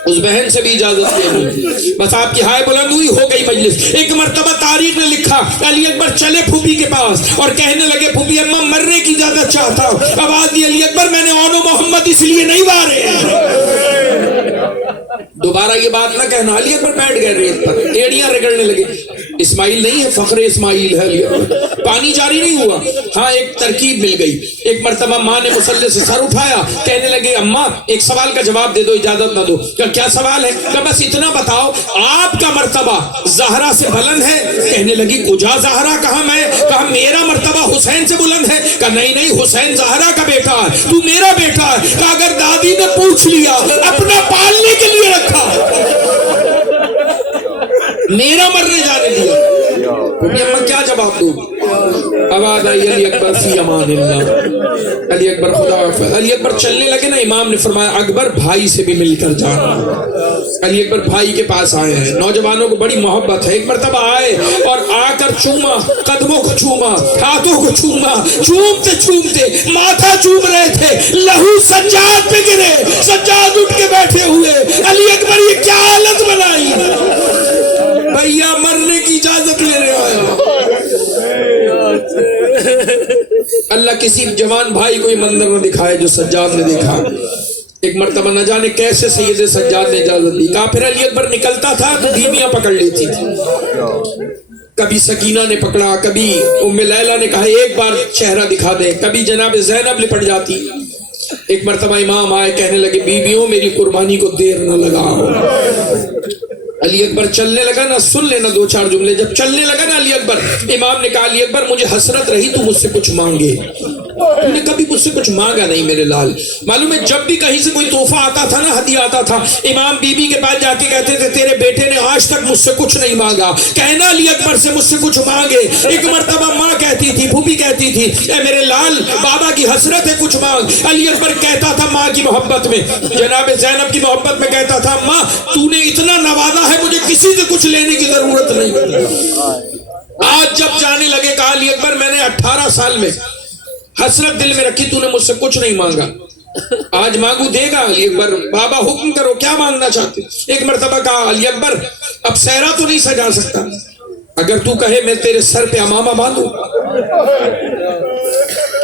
اس بہن سے بھی اجازت لینی. بس آپ کی ہائے بلند ہوئی, ہو گئی مجلس. ایک مرتبہ تاریخ نے لکھا علی اکبر چلے پھوپھی کے پاس اور کہنے لگے پھوپھی اماں مرنے کی اجازت چاہتا ہوں. آواز دی علی اکبر میں نے اونو محمد اس لیے نہیں مارے. دوبارہ یہ بات نہ کہنا. علی اکبر بیٹھ گئے ریت پر, ٹیڑیاں رگڑنے لگے. اسماعیل نہیں ہے, فخر اسماعیل ہے علی اکبر. پانی جاری نہیں ہوا. ہاں ایک ترکیب مل گئی. ایک مرتبہ ماں نے مصلے سے سر اٹھایا, کہنے لگے اماں ایک سوال کا جواب دے دو, اجازت نہ دو. کیا سوال ہے؟ کہ بس اتنا بتاؤ آپ کا مرتبہ زہرا سے بلند ہے. کہنے لگی کجا زہرا, کہا میں. کہا میرا مرتبہ حسین سے بلند ہے. کہا نہیں حسین زہرا کا بیٹا ہے, تو میرا بیٹا ہے. کہا اگر دادی نے پوچھ لیا اپنا پالنے کے لیے رکھا, میرا مرنے جانے دیا, اماں کیا جواب دوں؟ آواز آئی علی اکبر فی امان اللہ. علی اکبر خدا حافظ. علی اکبر چلنے لگے نا, امام نے فرمایا اکبر بھائی سے بھی مل کر جانا. علی اکبر بھائی کے پاس آئے ہیں. نوجوانوں کو بڑی محبت ہے. ایک مرتبہ آئے اور آ کر چوما, قدموں کو چوما, ہاتھوں کو چوما, چومتے چومتے ماتھا چوم رہے تھے. لہو سجاد پہ گرے, سجاد اٹھ کے بیٹھے ہوئے. علی اکبر یہ کیا حالت بنائی, بھیا مرنے کی اجازت لے رہے ہو. اللہ کسی جوان بھائی کو یہ منظر نہ دکھائے جو سجاد نے دیکھا. ایک مرتبہ نہ جانے کیسے سید سجاد نے اجازت دی. کہا پھر علی اکبر نکلتا تھا تو دھیمیاں پکڑ لیتی تھی. کبھی سکینہ نے پکڑا, کبھی ام لیلہ نے کہا ایک بار چہرہ دکھا دے, کبھی جناب زینب لپٹ جاتی. ایک مرتبہ امام آئے, کہنے لگے بیویوں میری قربانی کو دیر نہ لگاؤ. علی اکبر چلنے لگا نا, سن لینا دو چار جملے. جب چلنے لگا نا علی اکبر, امام نے کہا علی اکبر مجھے حسرت رہی تو مجھ سے کچھ مانگے. تم نے کبھی مجھ سے کچھ مانگا نہیں میرے لال. معلوم ہے جب بھی کہیں سے کوئی تحفہ آتا تھا نا, ہدیہ آتا تھا, امام بی بی کے پاس جا کے کہتے تھے تیرے بیٹے نے آج تک مجھ سے کچھ نہیں مانگا, کہنا علی اکبر سے مجھ سے کچھ مانگے. ایک مرتبہ ماں کہتی تھی, پھوپھی کہتی تھی اے میرے لال بابا کی حسرت ہے کچھ مانگ. علی اکبر کہتا تھا ماں کی محبت میں, جناب زینب کی محبت میں کہتا تھا ماں تو نے اتنا نوازا ہے مجھے کسی سے کچھ لینے کی ضرورت نہیں. آج جب جانے لگے کہا علی اکبر میں نے 18 سال میں حسرت دل میں رکھی, تو نے مجھ سے کچھ نہیں مانگا, آج مانگو دے گا. علی اکبر بابا حکم کرو کیا مانگنا چاہتے. ایک مرتبہ کہا علی اکبر اب صحرا تو نہیں سجا سکتا, اگر تو کہے میں تیرے سر پہ امامہ باندھوں.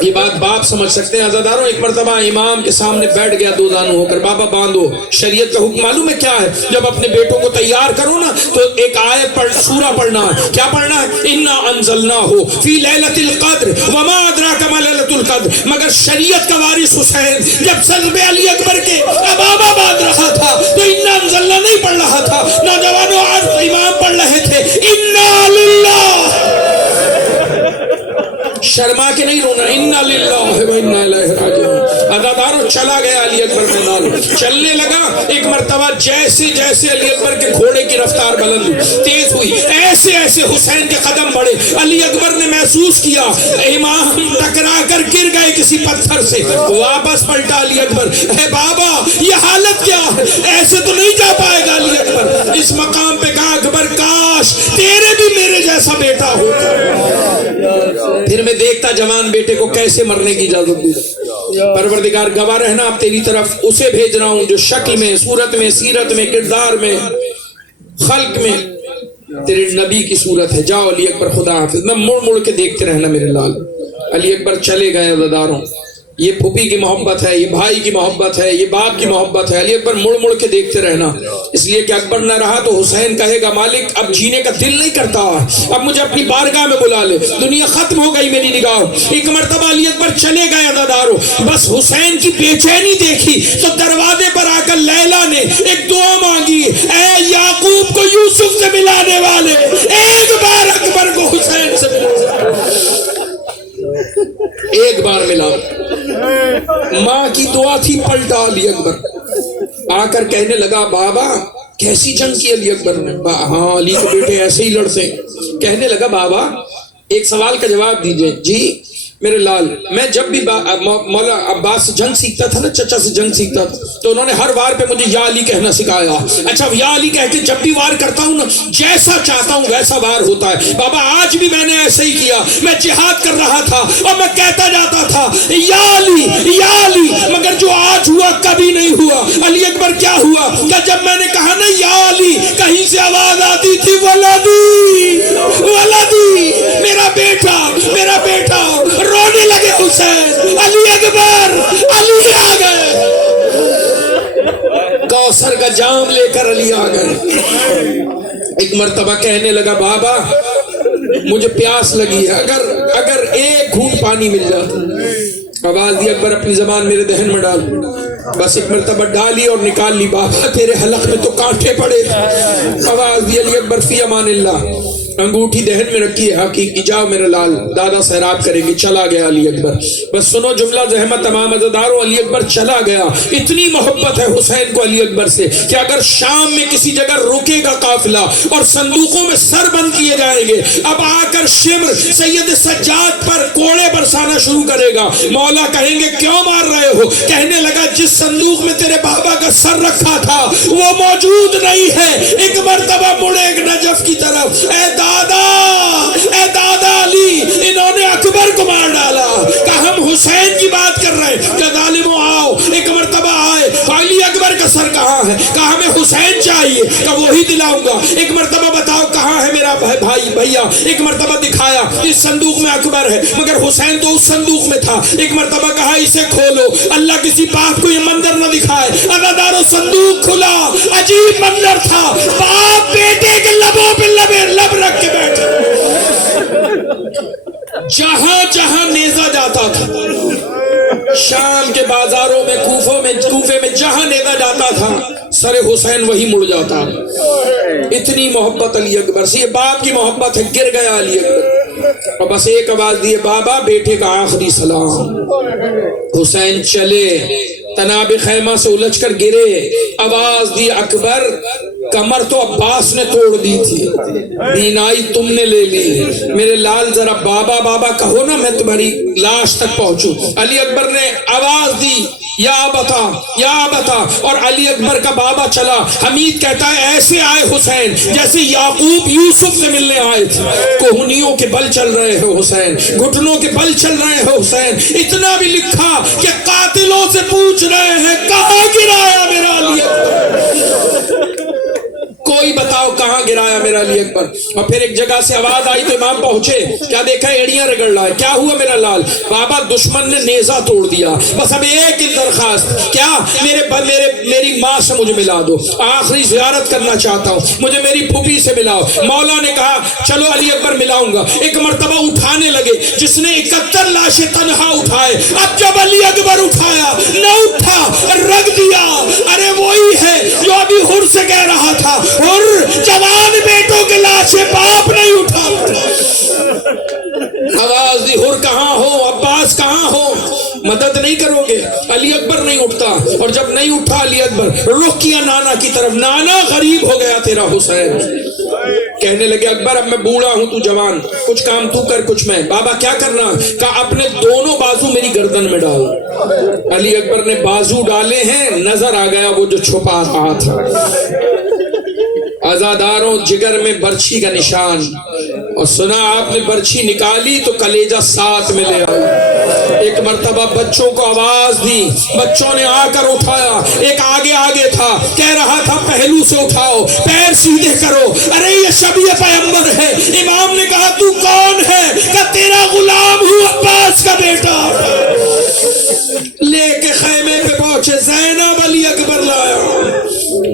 یہ بات باپ سمجھ سکتے ہیں عزاداروں. ایک مرتبہ امام کے سامنے بیٹھ گیا دو دانوں ہو کر, بابا باندھو. شریعت کا حکم معلوم ہے کیا ہے؟ جب اپنے بیٹوں کو تیار کرو نا تو ایک آیت سورہ پڑھنا ہے. کیا پڑھنا ہے؟ انا انزلناہ فی لیلۃ القدر وما ادراک ما لیلۃ القدر. مگر شریعت کا وارث حسین جب سلب علی اکبر کے امامہ باندھ رہا تھا تو انا انزلناہ نہیں پڑھ رہا تھا. نوجوانوں آج امام پڑھ رہے تھے انا للہ, شرما کے نہیں رونا, انا للہ و انا الیہ راجعون. عزاداروں چلا گیا علی اکبر میدان, چلنے لگا. ایک مرتبہ جیسے جیسے علی اکبر کے گھوڑے کی رفتار بلند تیز ہوئی, ایسے ایسے حسین کے قدم بڑھے. علی اکبر نے محسوس کیا امام ٹکرا کر گر گئے کسی پتھر سے. واپس پلٹا علی اکبر, اے بابا یہ حالت کیا ہے, ایسے تو نہیں جا پائے گا. علی اکبر اس مقام پہ کہا اکبر کاش تیرے بھی میرے جیسا بیٹا ہوتا, پھر میں دیکھتا جوان بیٹے کو کیسے مرنے کی اجازت دوں. پروردگار گواہ رہنا اب تیری طرف اسے بھیج رہا ہوں جو شکل میں, صورت میں, سیرت میں, کردار میں, خلق میں تیرے نبی کی صورت ہے. جاؤ علی اکبر خدا حافظ. میں مڑ مڑ کے دیکھتے رہنا میرے لال. علی اکبر چلے گئے عزاداروں. یہ پھوپھی کی محبت ہے, یہ بھائی کی محبت ہے, یہ باپ کی محبت ہے. علی اکبر مڑ مڑ کے دیکھتے رہنا, اس لیے کہ اکبر نہ رہا تو حسین کہے گا مالک اب جینے کا دل نہیں کرتا, اب مجھے اپنی بارگاہ میں بلا لے, دنیا ختم ہو گئی میری نگاہ. ایک مرتبہ علی اکبر چلے گئے عزاداروں, بس حسین کی بے چینی دیکھی تو دروازے پر آ کر لیلا نے ایک دعا مانگی, اے یعقوب کو یوسف سے ملانے والے ایک بار اکبر کو حسین سے ملا. ایک بار ملا. ماں کی دعا تھی, پلٹا علی اکبر. آ کر کہنے لگا بابا کیسی جنگ کی علی اکبر نے. ہاں علی کے بیٹے ایسے ہی لڑتے. کہنے لگا بابا ایک سوال کا جواب دیجئے. جی میرے لال میں جب بھی مولا عباس سے جنگ سیکھتا تھا نا، چچا سے جنگ سیکھتا تھا، تو انہوں نے ہر وار پہ مجھے یا علی کہنا سکھایا. اچھا یا علی کہہ کے جب بھی وار کرتا ہوں نا، جیسا چاہتا ہوں ویسا وار ہوتا ہے. بابا آج بھی میں نے ایسے ہی کیا. میں جہاد کر رہا تھا اور میں کہتا جاتا تھا یا علی یا علی، مگر جو آج ہوا کبھی نہیں ہوا. علی اکبر کیا ہوا کہ جب میں نے کہا نا یا علی، کہیں سے آواز آتی تھی ولدی ولدی، میرا بیٹا میرا بیٹا. رونے لگے حسین، علی اکبر علی آ گئے. کوثر کا جام لے کر علی آ گئے. ایک مرتبہ کہنے لگا بابا مجھے پیاس لگی ہے، اگر ایک گھونٹ پانی مل جاتا. آواز دی اکبر اپنی زبان میرے دہن میں ڈال. بس ایک مرتبہ ڈالی اور نکال لی. بابا تیرے حلق میں تو کانٹے پڑے. آواز دی علی اکبر فی امان اللہ. انگوٹھی دہن میں رکھی ہے حقیقی. جاؤ میرا لال، دادا سیراب کریں گے. چلا گیا علی اکبر. بس سنو جملہ زحمت تمام عزاداروں، علی اکبر چلا گیا. اتنی محبت ہے حسین کو علی اکبر سے کہ اگر شام میں کسی جگہ رکے گا قافلہ اور صندوقوں میں سر بند کیے جائیں گے، اب آ کر شمر سید سجاد پر کوڑے برسانا شروع کرے گا. مولا کہیں گے کیوں مار رہے ہو؟ کہنے لگا جس صندوق میں تیرے بابا کا سر رکھا تھا وہ موجود نہیں ہے. ایک مرتبہ مڑے ایک نجف کی طرف، اے دادا علی، انہوں نے اکبر کو مار ڈالا. کہ ہم حسین کی بات کر رہے ہیں. کہ ظالموں آؤ. ایک مرتبہ آئے، علی اکبر کا سر کہاں ہے؟ کہ ہمیں حسین چاہیے. کہ وہی دلاؤں گا. ایک مرتبہ بتاؤ کہاں ہے میرا بھائی بھیا؟ ایک مرتبہ دکھایا اس صندوق میں اکبر ہے، مگر حسین تو اس صندوق میں تھا. ایک مرتبہ کہا اسے کھولو. اللہ کسی پاک کو یہ منظر نہ دکھائے. عزادارو صندوق کھلا. عجیب منظر تھا. باپ بیٹے کے لبوں پہ لب رکھ کے بیٹھے. جہاں جہاں نیزہ جاتا تھا، شام کے بازاروں میں، کوفے میں جہاں نیزہ جاتا تھا، سر حسین وہی مڑ جاتا. اتنی محبت علی اکبر سے. یہ باپ کی محبت ہے. گر گیا علی اکبر اور بس ایک آواز دیے بابا بیٹے کا آخری سلام. حسین چلے، تناب خیمہ سے الجھ کر گرے. آواز دی اکبر کمر تو عباس نے توڑ دی تھی، بینائی تم نے لے لی. میرے لال ذرا بابا بابا کہو نا، میں تمہاری لاش تک پہنچوں. علی اکبر نے آواز دی یا بتا یا بتا، اور علی اکبر کا بابا چلا. حمید کہتا ہے ایسے آئے حسین جیسے یعقوب یوسف سے ملنے آئے تھے. کوہنیوں کے بل چل رہے ہو حسین، گھٹنوں کے بل چل رہے ہو حسین. اتنا بھی لکھا کہ قاتلوں سے پوچھ رہے ہیں کہاں گرایا میرا علی اکبر؟ کوئی بتاؤ کہاں گرایا میرا علی اکبر؟ اور پھر ایک جگہ سے آواز آئی تو امام پہنچے. کیا دیکھا؟ ایڑیاں رگڑ رہا ہے. کیا ہوا میرا لال؟ بابا دشمن نے نیزہ توڑ دیا. بس اب ایک ہی درخواست، کیا میری ماں سے مجھے ملا دو، آخری زیارت کرنا چاہتا ہوں، مجھے میری پھوپھی سے ملاؤ. مولا نے کہا چلو علی اکبر ملاؤں گا. ایک مرتبہ اٹھانے لگے. جس نے 71 لاشیں تنہا اٹھائے، اب جب علی اکبر اٹھایا نہ اٹھا، رکھ دیا. ارے وہی ہے جو ابھی حر سے کہہ رہا تھا، اور جوان بیٹوں کے لاشیں باپ نہیں اٹھا. آواز دی حر کہاں ہو، عباس کہاں ہو؟ مدد نہیں کرو گے؟ علی اکبر نہیں اٹھتا. اور جب نہیں اٹھا علی اکبر، رخ کیا نانا کی طرف. نانا غریب ہو گیا تیرا حسین. کہنے لگے اکبر اب میں بوڑھا ہوں، تو جوان، کچھ کام تو کر کچھ میں. بابا کیا کرنا؟ کہا اپنے دونوں بازو میری گردن میں ڈال. علی اکبر نے بازو ڈالے ہیں، نظر آ گیا وہ جو چھپا رہا تھا. عزاداروں جگر میں برچھی کا نشان. اور سنا آپ نے برچھی نکالی تو کلیجہ ساتھ میں لے آؤ. ایک مرتبہ بچوں کو آواز دی، بچوں نے آ کر اٹھایا. ایک آگے تھا، کہہ رہا تھا پہلو سے اٹھاؤ، پیر سیدھے کرو. ارے یہ شبیہ پیغمبر ہے. امام نے کہا تو کون ہے؟ کہ تیرا غلام ہوں، عباس کا بیٹا. لے کے خیمے پہ پہنچے. زینب علی اکبر لایا.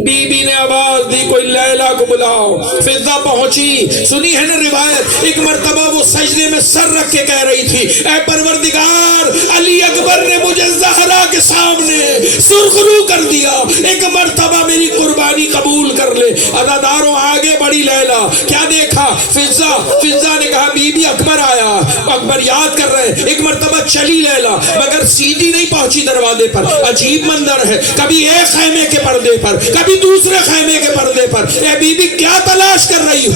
بی بی نے آواز دی کوئی لیلا کو بلاؤ. فضہ پہنچی. سنی ہے نا روایت، ایک مرتبہ وہ سجدے میں سر رکھ کے کہہ رہی تھی اے پروردگار، علی اکبر نے مجھے زہرا کے سامنے سرخرو کر دیا، ایک مرتبہ میری قربانی قبول کر لے. عزاداروں آگے بڑی لیلا. کیا دیکھا؟ فضہ نے کہا بی بی اکبر آیا. اکبر یاد کر رہے. ایک مرتبہ چلی لیلا، مگر سیدھی نہیں پہنچی دروازے پر. عجیب منظر ہے، کبھی ایک خیمے کے پردے پر، کبھی دوسرے خیمے کے پردے پر. اے بی بی کیا تلاش کر رہی ہو؟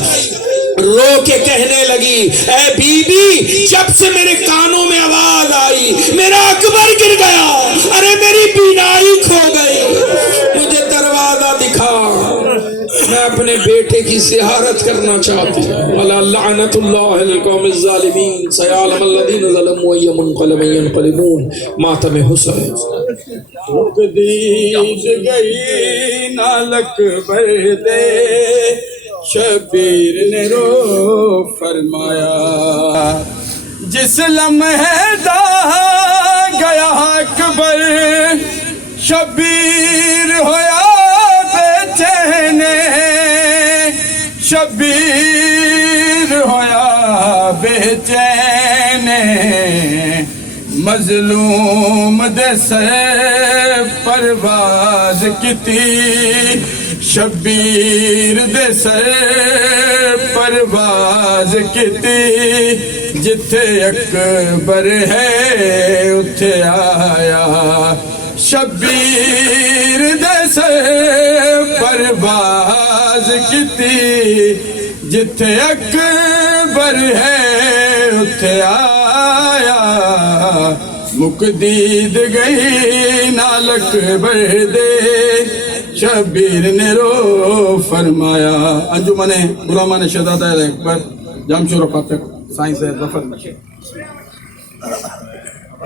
رو کے کہنے لگی گئی. اے بی بی جب سے میرے کانوں میں آواز آئی میرا اکبر گر گیا, ارے میری بینائی کھو گئی, مجھے دروازہ دکھا, میں اپنے بیٹے کی زیارت کرنا چاہتی ہوں. وَلَا لَعْنَةُ اللَّهِ لِلْقَوْمِ الظَّالِمِينَ سَيَعْلَمَ الَّذِينَ ظَلَمُوا أَيَّ مُنقَلَبٍ يَنقَلِبُونَ. ماتم حسن دید گئی نالک بر دے, شبیر نے رو فرمایا. جس لمحے دا گیا اکبر, شبیر ہویا بے چین, شبیر ہویا بے چین. مظلوم دے سر پرواز کیتی, شبیر دے سر پرواز کیتی. جتھے اکبر ہے اتھے آیا, شبیر دے سر پرواز کیتی. جتھے اکبر ہے اتھے آیا. مک دید گئی نالک بر دے, شبیر نے رو فرمایا. انجمن غلامان شہداء اکبر جامشور فاتح سائنس ظفر.